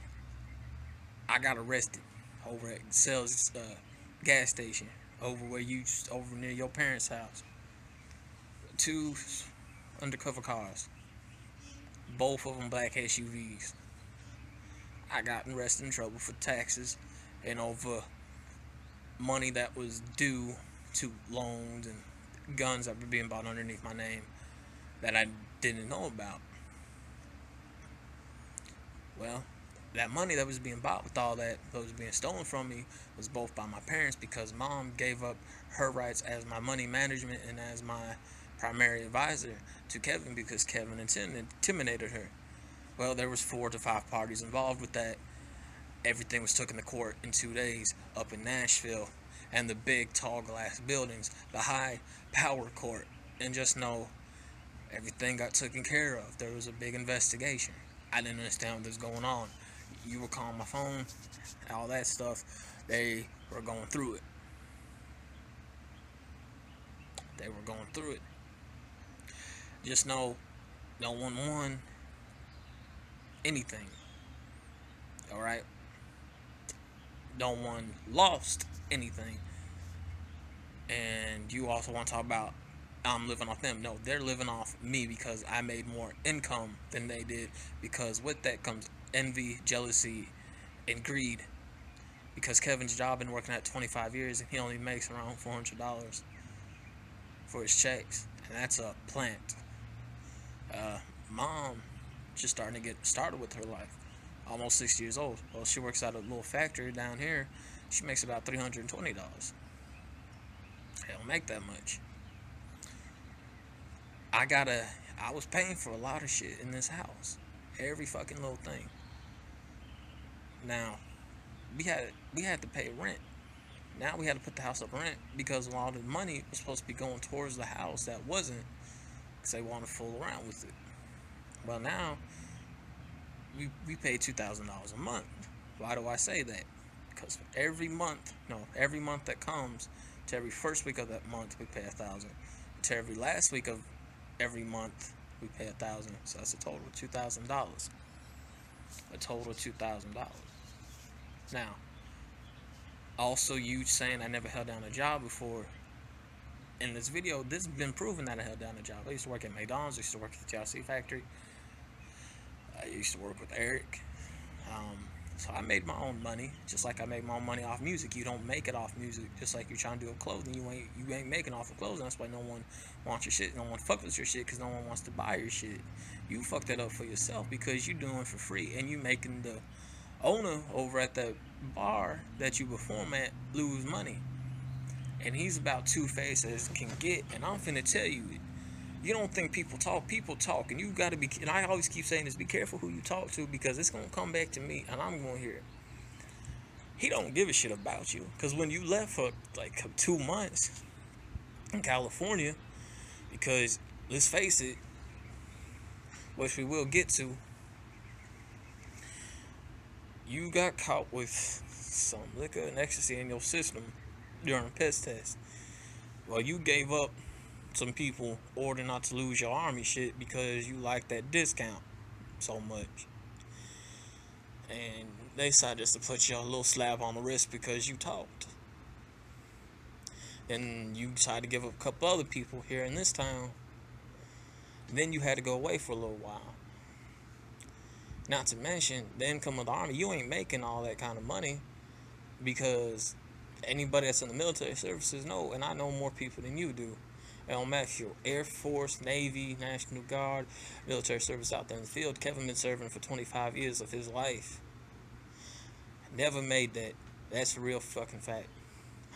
I got arrested over at Sells gas station, over near your parents' house. 2 undercover cars, both of them black SUVs. I got arrested in trouble for taxes and over money that was due to loans and guns that were being bought underneath my name that I didn't know about. Well, that money that was being bought with all that was being stolen from me was both by my parents, because mom gave up her rights as my money management and as my primary advisor to Kevin because Kevin intimidated her. Well, there was 4 to 5 parties involved with that. Everything was taken to court in 2 days up in Nashville, and the big tall glass buildings, the high power court, and just know everything got taken care of. There was a big investigation. I didn't understand what was going on. You were calling my phone, all that stuff. They were going through it. They were going through it. Just know no one won anything. Alright? No one lost anything. And you also want to talk about I'm living off them. No, they're living off me because I made more income than they did, because with that comes envy, jealousy, and greed. Because Kevin's job been working at 25 years and he only makes around $400 for his checks, and that's a plant. Mom just starting to get started with her life, almost 60 years old. Well, she works at a little factory down here. She makes about $320. They don't make that much. I was paying for a lot of shit in this house. Every fucking little thing. Now, we had to pay rent. Now we had to put the house up rent because a lot of the money was supposed to be going towards the house that wasn't, because they wanted to fool around with it. Well, now we pay $2,000 a month. Why do I say that? Because every month that comes, to every first week of that month we pay $1,000. To every last week of every month we pay $1,000. So that's a total of $2,000. A total of $2,000. Now, also you saying I never held down a job before. In this video, this has been proven that I held down a job. I used to work at McDonald's. I used to work at the TLC factory. I used to work with Eric. So I made my own money, just like I made my own money off music. You don't make it off music, just like you're trying to do with clothing. You ain't making off of clothing. That's why no one wants your shit. No one fucks with your shit because no one wants to buy your shit. You fuck that up for yourself because you doing it for free, and you making the owner over at the bar that you perform at lose money. And he's about two-faced as can get. And I'm finna tell you, you don't think people talk, and you gotta be, and I always keep saying this, be careful who you talk to, because it's gonna come back to me and I'm gonna hear it. He don't give a shit about you, because when you left for like 2 months in California, because let's face it, which we will get to, you got caught with some liquor and ecstasy in your system during a piss test. Well, you gave up some people order not to lose your army shit because you like that discount so much, and they decided just to put you a little slap on the wrist because you talked. And you decided to give up a couple other people here in this town. Then you had to go away for a little while. Not to mention the income of the army. You ain't making all that kind of money, because anybody that's in the military services know, and I know more people than you do. It don't matter if you're Air Force, Navy, National Guard, military service out there in the field. Kevin been serving for 25 years of his life. Never made that. That's a real fucking fact.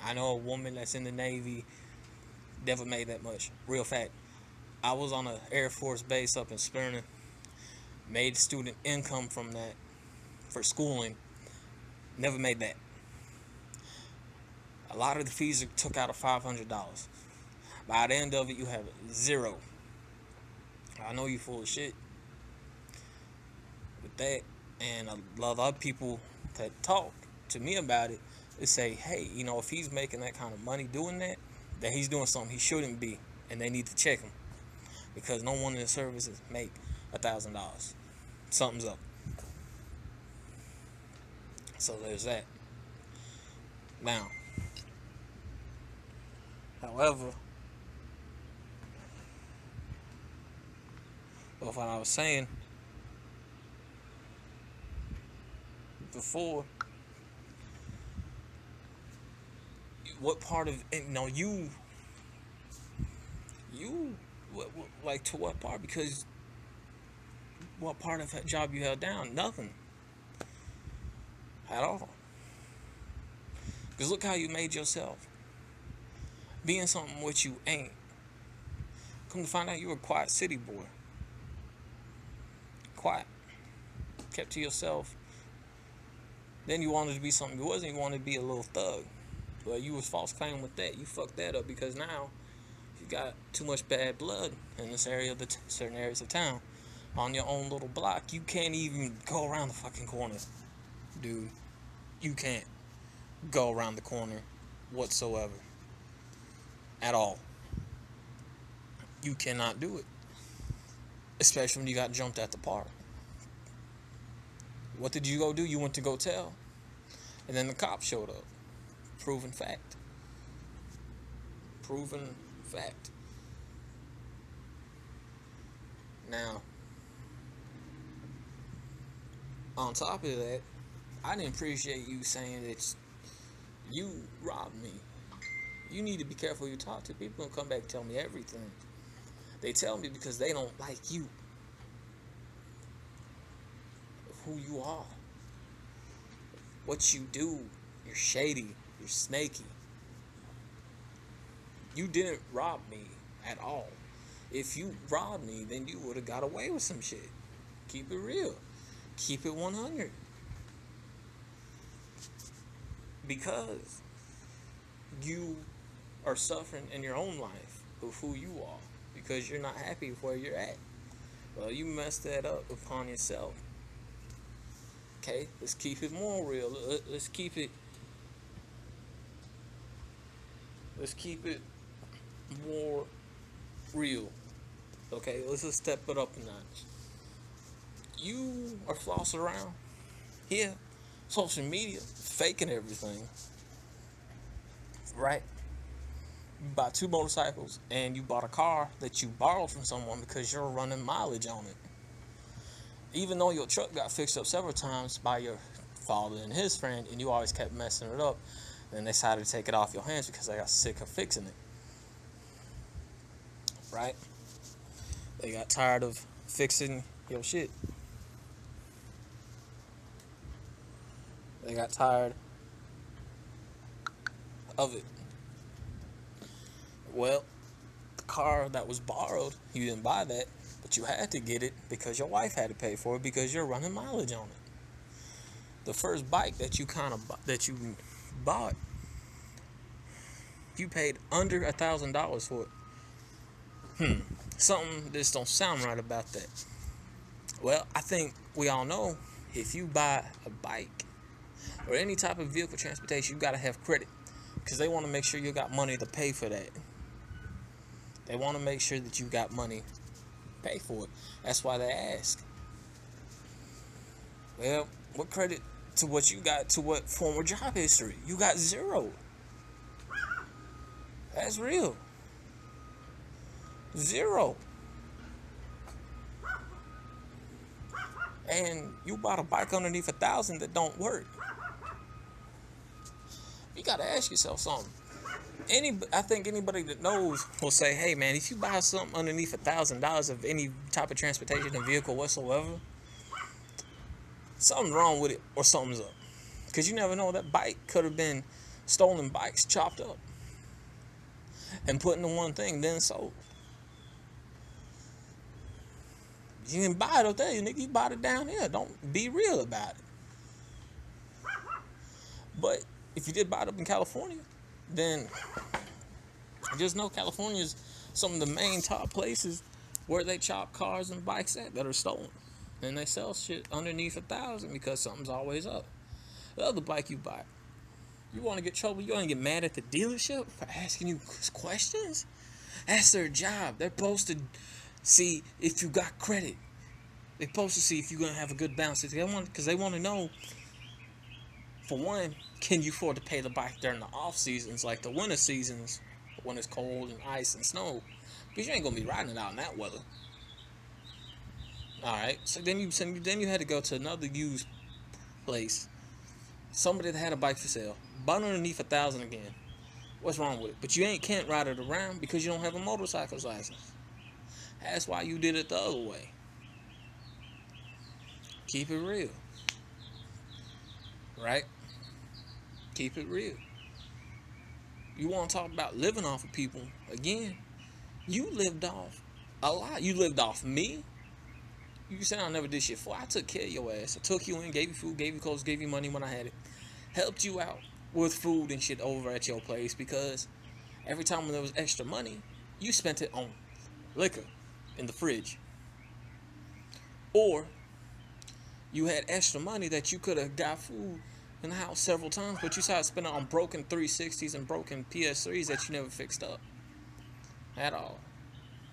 I know a woman that's in the Navy, never made that much. Real fact. I was on an Air Force base up in Smyrna. Made student income from that for schooling. Never made that. A lot of the fees are took out of $500. By the end of it, you have zero. I know you full of shit with that. And a lot of other people that talk to me about it, they say, hey, you know, if he's making that kind of money doing that, then he's doing something he shouldn't be, and they need to check him, because no one in the services make $1,000. Something's up. So there's that. Now, however, of what I was saying before, what part of, you You, like, to what part? Because what part of that job you held down? Nothing. At all. Because look how you made yourself. Being something which you ain't. Come to find out you were a quiet city boy. Quiet. Kept to yourself. Then you wanted to be something you wasn't. You wanted to be a little thug. Well, you was false claim with that. You fucked that up because now you got too much bad blood in this area of certain areas of town. On your own little block, you can't even go around the fucking corner, dude. You can't go around the corner whatsoever. At all. You cannot do it. Especially when you got jumped at the park. What did you go do? You went to go tell. And then the cops showed up. Proven fact. Proven fact. Now, on top of that, I didn't appreciate you saying that you robbed me. You need to be careful who you talk to. People don't come back and tell me everything. They tell me because they don't like you. Who you are. What you do. You're shady. You're snaky. You didn't rob me at all. If you robbed me, then you would have got away with some shit. Keep it real. Keep it 100. Because you are suffering in your own life of who you are. Because you're not happy with where you're at. Well, you messed that up upon yourself. Okay, let's keep it more real. Let's keep it more real. Okay, let's just step it up a notch. You are flossing around here, social media, faking everything. Right? You bought 2 motorcycles and you bought a car that you borrowed from someone because you're running mileage on it. Even though your truck got fixed up several times by your father and his friend, and you always kept messing it up, then they decided to take it off your hands because they got sick of fixing it. Right? They got tired of fixing your shit. They got tired of it. Well, the car that was borrowed, you didn't buy that, but you had to get it because your wife had to pay for it because you're running mileage on it. The first bike that you bought, you paid under $1,000 for it. Something just don't sound right about that. Well, I think we all know if you buy a bike or any type of vehicle transportation, you gotta have credit because they want to make sure you got money to pay for that. They want to make sure that you got money to pay for it. That's why they ask. Well, what credit to what you got to what former job history? You got 0. That's real. 0. And you bought a bike underneath $1,000 that don't work. You gotta ask yourself something. I think anybody that knows will say, hey man, if you buy something underneath $1,000 of any type of transportation or vehicle whatsoever, something's wrong with it or something's up. Because you never know, that bike could have been stolen bikes chopped up and put into one thing, then sold. You didn't buy it up there, nigga. You bought it down here. Don't be real about it. But if you did buy it up in California, then just know California's some of the main top places where they chop cars and bikes at that are stolen. And they sell shit underneath $1,000 because something's always up. The other bike you buy, you want to get trouble, you want to get mad at the dealership for asking you questions? That's their job. They're supposed to see if you got credit. They're supposed to see if you're going to have a good balance. Because they want to know, for one, can you afford to pay the bike during the off seasons, like the winter seasons, when it's cold and ice and snow? Because you ain't going to be riding it out in that weather. Alright, so then you had to go to another used place. Somebody that had a bike for sale, bought underneath $1,000 again. What's wrong with it? But you can't ride it around because you don't have a motorcycle's license. That's why you did it the other way. Keep it real. Right? Keep it real. You want to talk about living off of people? Again, you lived off a lot. You lived off me. You said I never did shit for. I took care of your ass. I took you in, gave you food, gave you clothes, gave you money when I had it. Helped you out with food and shit over at your place because every time when there was extra money, you spent it on liquor in the fridge. Or you had extra money that you could have got food in the house several times, but you started spending on broken 360s and broken PS3s that you never fixed up at all.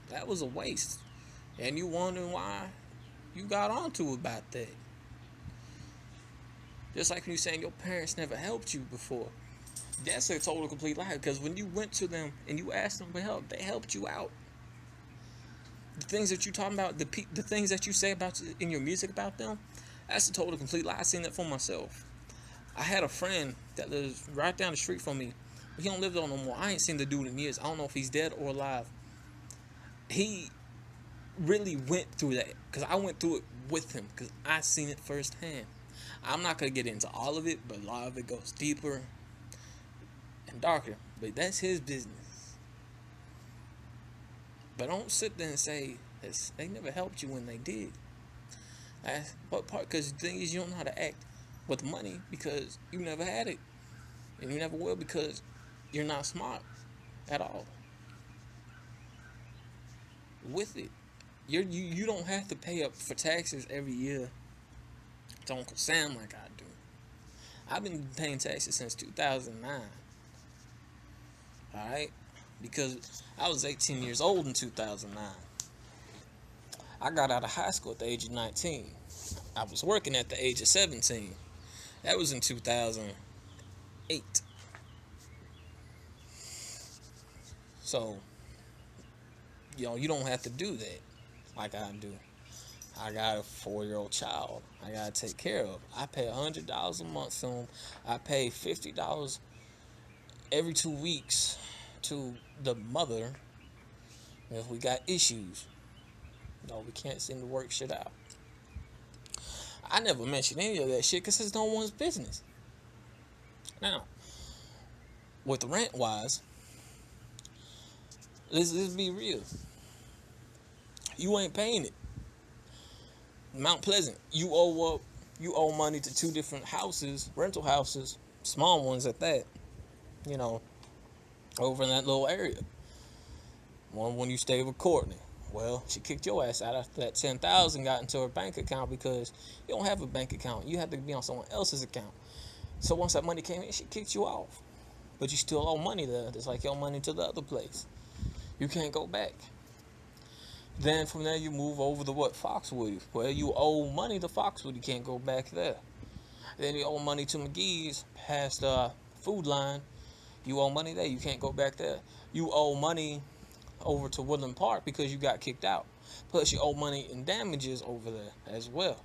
That was a waste. And you wondering why you got onto about that. Just like when you saying your parents never helped you before. That's a total complete lie. Because when you went to them and you asked them for help, they helped you out. The things that you talking about, the things that you say about in your music about them, that's a total complete lie. I seen that for myself. I had a friend that lives right down the street from me. He don't live there no more. I ain't seen the dude in years. I don't know if he's dead or alive. He really went through that because I went through it with him because I seen it firsthand. I'm not going to get into all of it, but a lot of it goes deeper and darker. But that's his business. But don't sit there and say they never helped you when they did. That's what part, because the thing is, you don't know how to act with money because you never had it. And you never will because you're not smart at all with it. You don't have to pay up for taxes every year to Uncle Sam like I do. I've been paying taxes since 2009. Alright? Because I was 18 years old in 2009. I got out of high school at the age of 19. I was working at the age of 17. That was in 2008. So, you don't have to do that like I do. I got a 4-year-old child I gotta take care of. I pay $100 a month to him. I pay $50 every 2 weeks to the mother if we got issues. We can't seem to work shit out. I never mentioned any of that shit because it's no one's business. Now, with the rent wise, let's be real. You ain't paying it. Mount Pleasant, you owe money to 2 different houses, rental houses, small ones at that. Over in that little area. One when you stay with Courtney. Well, she kicked your ass out after that $10,000 got into her bank account because you don't have a bank account. You have to be on someone else's account. So once that money came in, she kicked you off. But you still owe money there. It's like you owe money to the other place. You can't go back. Then from there you move over to Foxwood. Well, you owe money to Foxwood. You can't go back there. Then you owe money to McGee's past Food Line. You owe money there. You can't go back there. You owe money over to Woodland Park because you got kicked out. Plus you owe money in damages over there as well.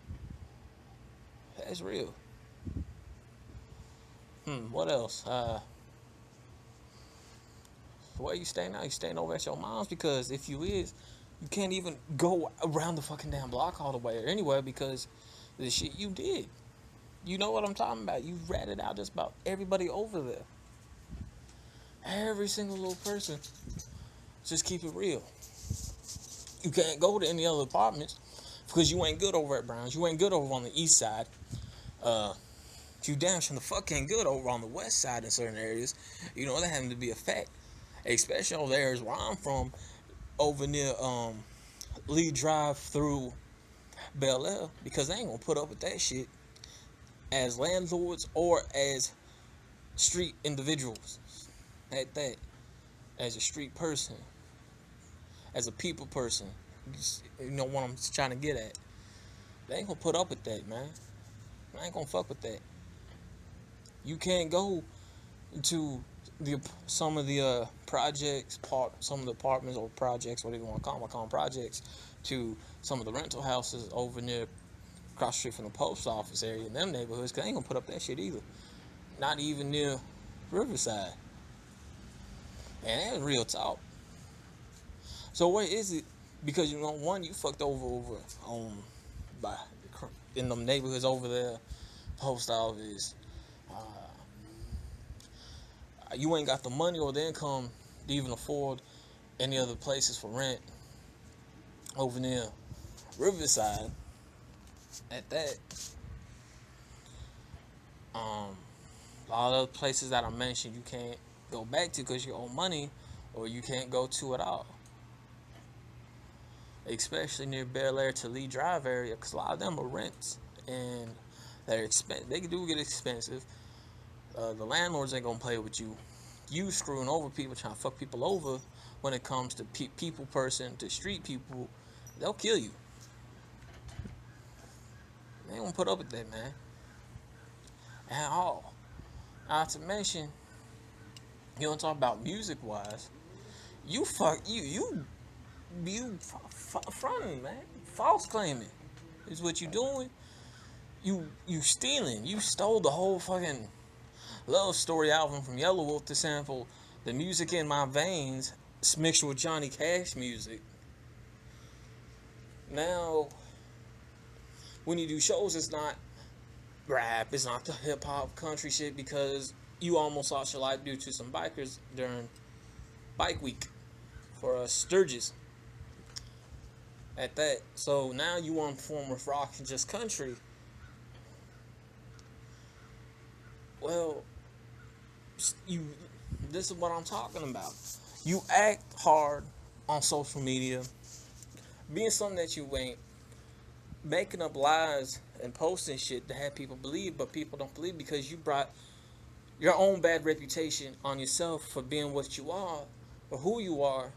That's real. What else? Where you staying now? You staying over at your mom's because if you is, you can't even go around the fucking damn block all the way or anywhere because the shit you did. You know what I'm talking about. You ratted out just about everybody over there. Every single little person. Just keep it real. You can't go to any other apartments because you ain't good over at Brown's. You ain't good over on the east side. You damn sure the fuck ain't good over on the west side in certain areas. That having to be a fact. Especially over there is where I'm from, over near Lee Drive through Bel Air, because they ain't gonna put up with that shit as landlords or as street individuals. At that, as a street person, as a people person, you know what I'm trying to get at. They ain't gonna put up with that, man. I ain't gonna fuck with that. You can't go to some of the projects, some of the apartments or projects, whatever you want to call them. I call them projects, to some of the rental houses over near across the street from the post office area in them neighborhoods, because they ain't gonna put up that shit either. Not even near Riverside. And that's real talk. So what is it? Because you know, one, you fucked over by in them neighborhoods over there, post office. You ain't got the money or the income to even afford any other places for rent over near Riverside. At that, a lot of the places that I mentioned you can't go back to because you owe money, or you can't go to at all. Especially near Bel Air to Lee Drive area, because a lot of them are rents and they're expensive. They do get expensive. The landlords ain't gonna play with you. You screwing over people, trying to fuck people over. When it comes to people person to street people, they'll kill you. They ain't gonna put up with that, man, at all. Not to mention, you don't talk about music wise. You fronting, man. False claiming is what you doing. You stealing. You stole the whole fucking Love Story album from Yellow Wolf to sample the Music in My Veins mixed with Johnny Cash music. Now, when you do shows, it's not rap, it's not the hip hop country shit, because you almost lost your life due to some bikers during Bike Week for Sturgis. At that, so now you want to perform with rock and just country. Well, this is what I'm talking about. You act hard on social media, being something that you ain't, making up lies and posting shit to have people believe, but people don't believe because you brought your own bad reputation on yourself for being what you are or who you are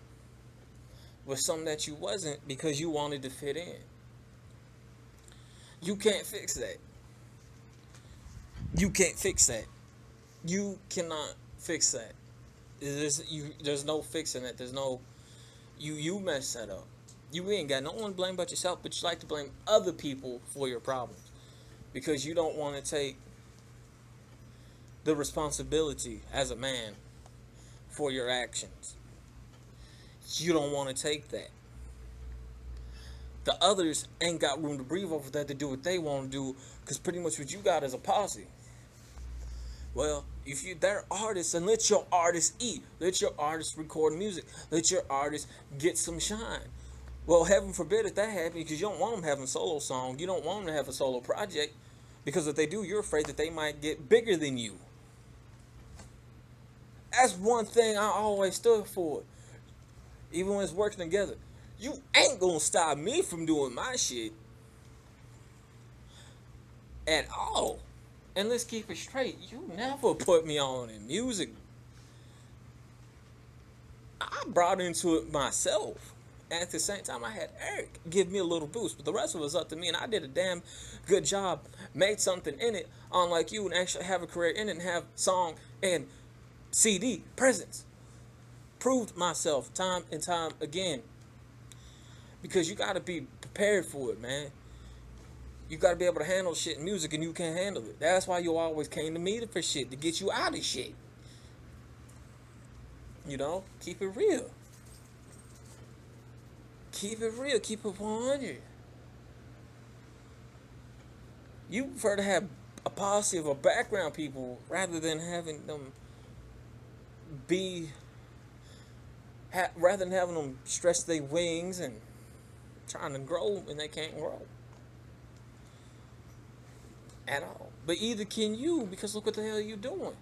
with something that you wasn't because you wanted to fit in. You can't fix that. You can't fix that. You cannot fix that. There's no fixing it. There's no you messed that up. You ain't got no one to blame but yourself, but you like to blame other people for your problems because you don't want to take the responsibility as a man for your actions. You don't want to take that. The others ain't got room to breathe over that to do what they want to do, because pretty much what you got is a posse. Well, if they're artists, then let your artists eat. Let your artists record music. Let your artists get some shine. Well, heaven forbid if that happens, because you don't want them having a solo song. You don't want them to have a solo project, because if they do, you're afraid that they might get bigger than you. That's one thing I always stood for. Even when it's working together. You ain't gonna stop me from doing my shit. At all. And let's keep it straight. You never put me on in music. I brought into it myself. And at the same time, I had Eric give me a little boost. But the rest of it was up to me. And I did a damn good job. Made something in it. Unlike you, and actually have a career in it. And have song and CD presence. Proved myself time and time again. Because you got to be prepared for it, man. You got to be able to handle shit in music, and you can't handle it. That's why you always came to me for shit, to get you out of shit. You know? Keep it real. Keep it real. Keep it 100. You prefer to have a posse of a background people rather than having them rather than having them stretch their wings and trying to grow and they can't grow at all. But either can you, because look what the hell you doing.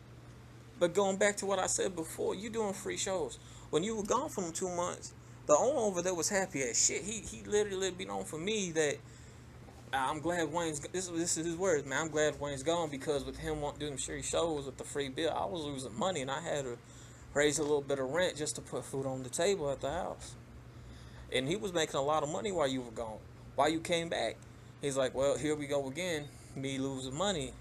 But going back to what I said before, you doing free shows. When you were gone for 2 months, the owner over there was happy as shit. He literally been on for me that I'm glad Wayne's. This is his words, man. I'm glad Wayne's gone, because with him wanting to do them free shows with the free bill, I was losing money and I had to raise a little bit of rent just to put food on the table at the house. And he was making a lot of money while you were gone. While you came back, he's like, well, here we go again, me losing money.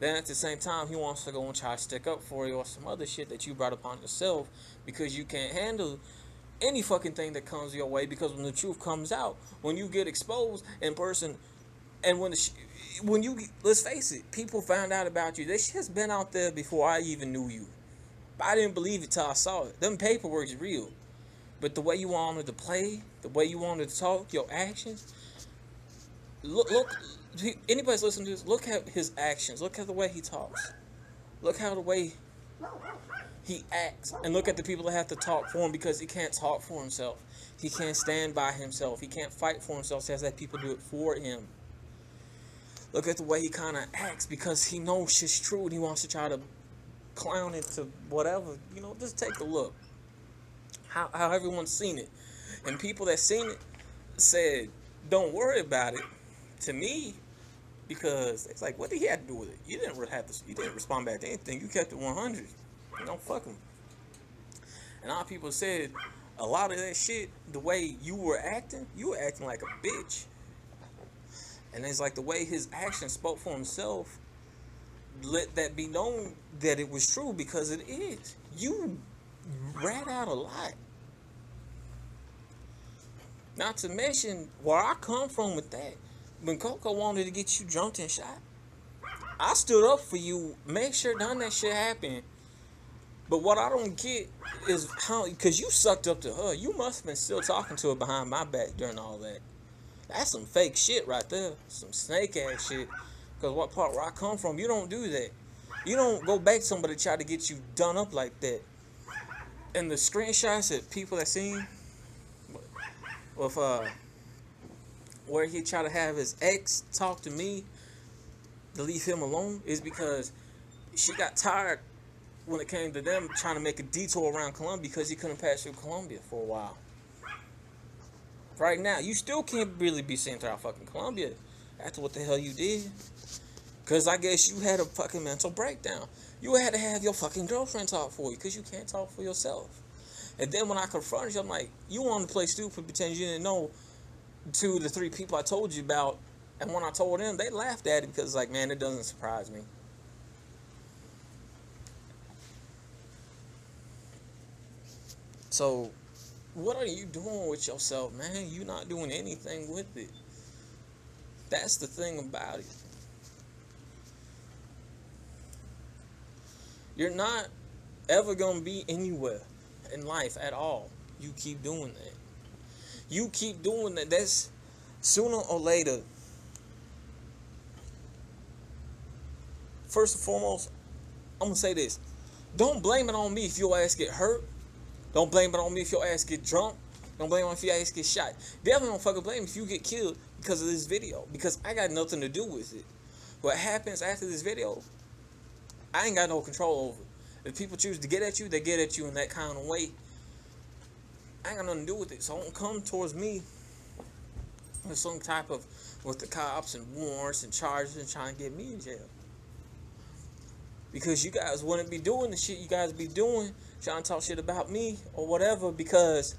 Then at the same time, he wants to go and try to stick up for you or some other shit that you brought upon yourself, because you can't handle any fucking thing that comes your way. Because when the truth comes out, when you get exposed in person, and when you let's face it, people found out about you. This shit's been out there before I even knew you. But I didn't believe it till I saw it. Them paperwork's real. But the way you wanted to play, the way you wanted to talk, your actions. Look. Anybody's listening to this, look at his actions. Look at the way he talks. Look how the way he acts. And look at the people that have to talk for him because he can't talk for himself. He can't stand by himself. He can't fight for himself. So he has to have people do it for him. Look at the way he kind of acts because he knows shit's true and he wants to try to clown it to whatever. You know, just take a look. How everyone's seen it. And people that seen it said, don't worry about it. To me, because it's like, what did he have to do with it? You didn't respond back to anything. You kept it 100. You don't fuck him. And a lot of people said a lot of that shit, the way you were acting like a bitch. And it's like the way his actions spoke for himself, let that be known that it was true because it is. You rat out a lot. Not to mention where I come from with that. When Coco wanted to get you jumped and shot, I stood up for you, make sure none of that shit happened. But what I don't get is how, because you sucked up to her, you must have been still talking to her behind my back during all that. That's some fake shit right there. Some snake ass shit. Because what part where I come from, you don't do that. You don't go back to somebody to try to get you done up like that. And the screenshots that people have seen with where he tried to have his ex talk to me to leave him alone is because she got tired when it came to them trying to make a detour around Colombia because he couldn't pass through Colombia for a while. Right now, you still can't really be seen throughout fucking Colombia after what the hell you did. Because I guess you had a fucking mental breakdown. You had to have your fucking girlfriend talk for you because you can't talk for yourself. And then when I confronted you, I'm like, you wanted to play stupid, pretend you didn't know 2 to 3 people I told you about. And when I told them, they laughed at it because, like, man, it doesn't surprise me. So, what are you doing with yourself, man? You're not doing anything with it. That's the thing about it. You're not ever going to be anywhere in life at all. You keep doing that. You keep doing that. That's sooner or later. First and foremost, I'm going to say this. Don't blame it on me if your ass get hurt. Don't blame it on me if your ass get drunk. Don't blame it on if your ass get shot. Definitely don't fucking blame me if you get killed because of this video. Because I got nothing to do with it. What happens after this video, I ain't got no control over it. If people choose to get at you, they get at you in that kind of way. I ain't got nothing to do with it. So don't come towards me with some type of, with the cops and warrants and charges and trying to get me in jail. Because you guys wouldn't be doing the shit you guys be doing, trying to talk shit about me or whatever, because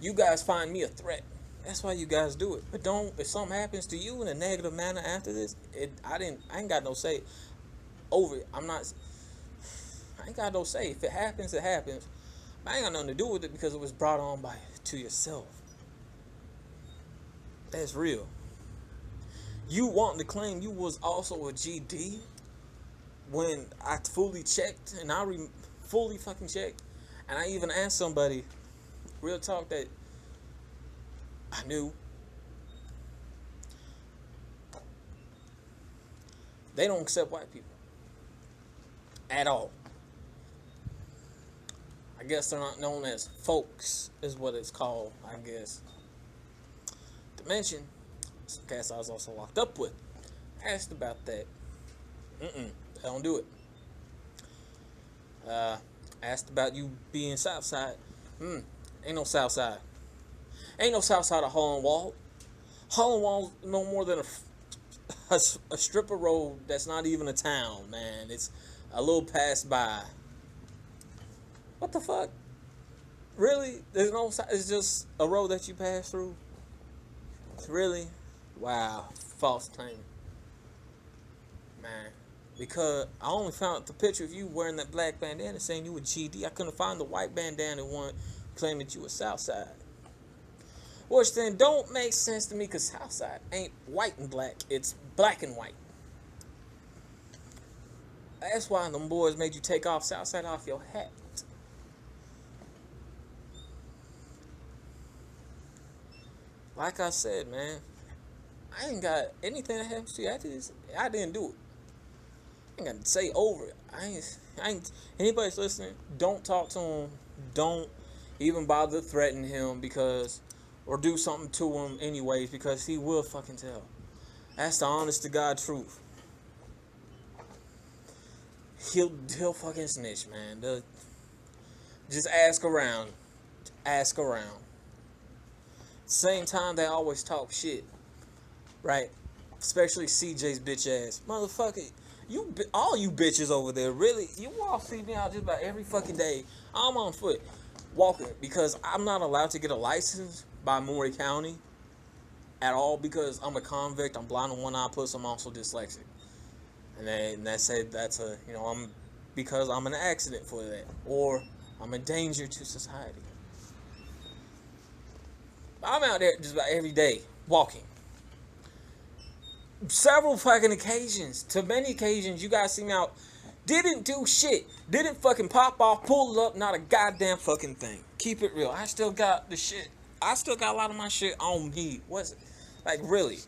you guys find me a threat. That's why you guys do it. But don't, if something happens to you in a negative manner after this, I ain't got no say over it. I ain't got no say. If it happens, it happens. I ain't got nothing to do with it because it was brought on to yourself. That's real. You wanting to claim you was also a GD when I fully checked, and I fully fucking checked, and I even asked somebody, real talk, that I knew. They don't accept white people at all. I guess they're not known as folks, is what it's called, I guess. To mention, some cats I was also locked up with. Asked about that. They don't do it. Asked about you being Southside. Ain't no Southside. Ain't no Southside of Holland Wall. Holland Wall's no more than a strip of road that's not even a town, man. It's a little pass by. What the fuck? Really? There's no, it's just a road that you pass through? Really? Wow. False claim. Man. Because I only found the picture of you wearing that black bandana saying you were GD. I couldn't find the white bandana one claiming that you were Southside. Which then don't make sense to me because Southside ain't white and black. It's black and white. That's why them boys made you take off Southside off your hat. Like I said, man, I ain't got anything that happens to you. I didn't do it. I ain't got to say over it. I ain't. Anybody's listening, don't talk to him. Don't even bother threatening him or do something to him anyways, because he will fucking tell. That's the honest to God truth. He'll fucking snitch, man. Just ask around. Ask around. Same time, they always talk shit, right? Especially CJ's bitch ass. Motherfucker, all you bitches over there, really, you all see me out just about every fucking day. I'm on foot, walking, because I'm not allowed to get a license by Maury County at all, because I'm a convict, I'm blind in one eye, plus I'm also dyslexic. And that's because I'm an accident for that, or I'm a danger to society. I'm out there just about every day, walking. Several fucking occasions, to many occasions, you guys see me out, didn't do shit, didn't fucking pop off, pull it up, not a goddamn fucking thing. Keep it real. I still got the shit. I still got a lot of my shit on me. What's it? Like, really?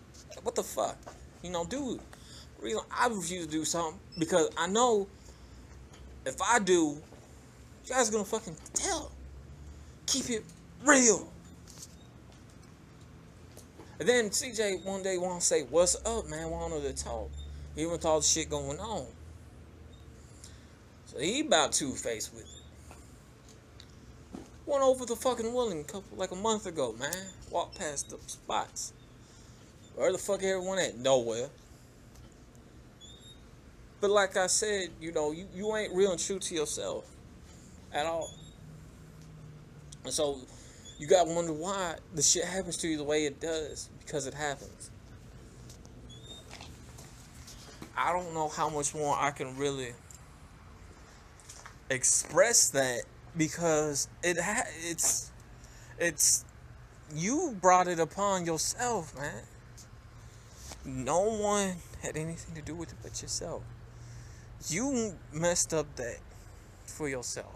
What the fuck? Dude, real, I refuse to do something because I know if I do, you guys are gonna fucking tell. Keep it real. And then CJ one day want to say, "What's up, man? Wanted to talk." He even thought shit going on. So he about two-faced with it. Went over the fucking Willing like a month ago, man. Walked past the spots. Where the fuck everyone at? Nowhere. But like I said, you ain't real and true to yourself at all. And so you gotta wonder why the shit happens to you the way it does, because it happens. I don't know how much more I can really express that, because it's you brought it upon yourself, man. No one had anything to do with it but yourself. You messed up that for yourself.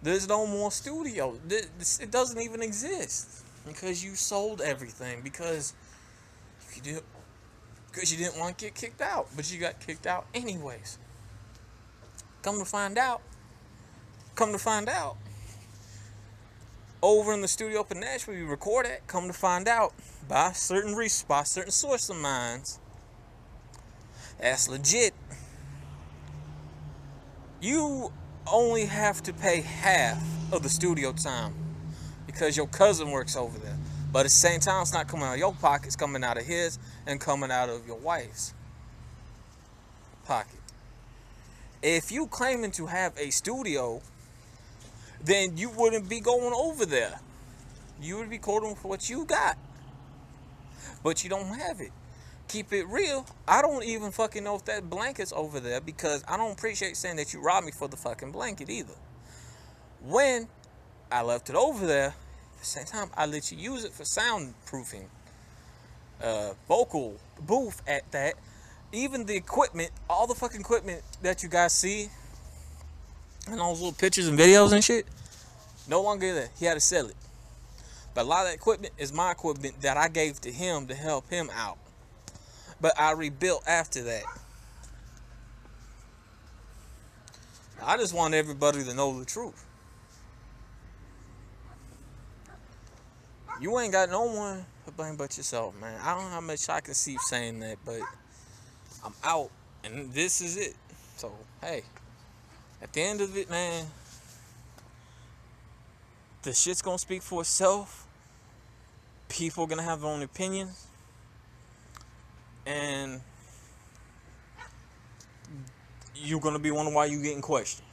There's no more studio. It doesn't even exist because you sold everything because you didn't want to get kicked out, but you got kicked out anyways. Come to find out, over in the studio up in Nashville, we record at. Come to find out, by a certain source of mine, that's legit. You only have to pay half of the studio time because your cousin works over there. But at the same time, it's not coming out of your pocket, it's coming out of his and coming out of your wife's pocket. If you claiming to have a studio, then you wouldn't be going over there. You would be quoting for what you got. But you don't have it. Keep it real. I don't even fucking know if that blanket's over there, because I don't appreciate saying that you robbed me for the fucking blanket either. When I left it over there, at the same time, I let you use it for soundproofing. Vocal booth at that. Even the equipment, all the fucking equipment that you guys see, and all those little pictures and videos and shit, no longer there. He had to sell it. But a lot of that equipment is my equipment that I gave to him to help him out. But I rebuilt after that. I just want everybody to know the truth. You ain't got no one to blame but yourself, man. I don't know how much I can keep saying that, but I'm out, and this is it. So, hey, at the end of it, man, the shit's gonna speak for itself. People gonna have their own opinions. And you're gonna be wondering why you getting questioned.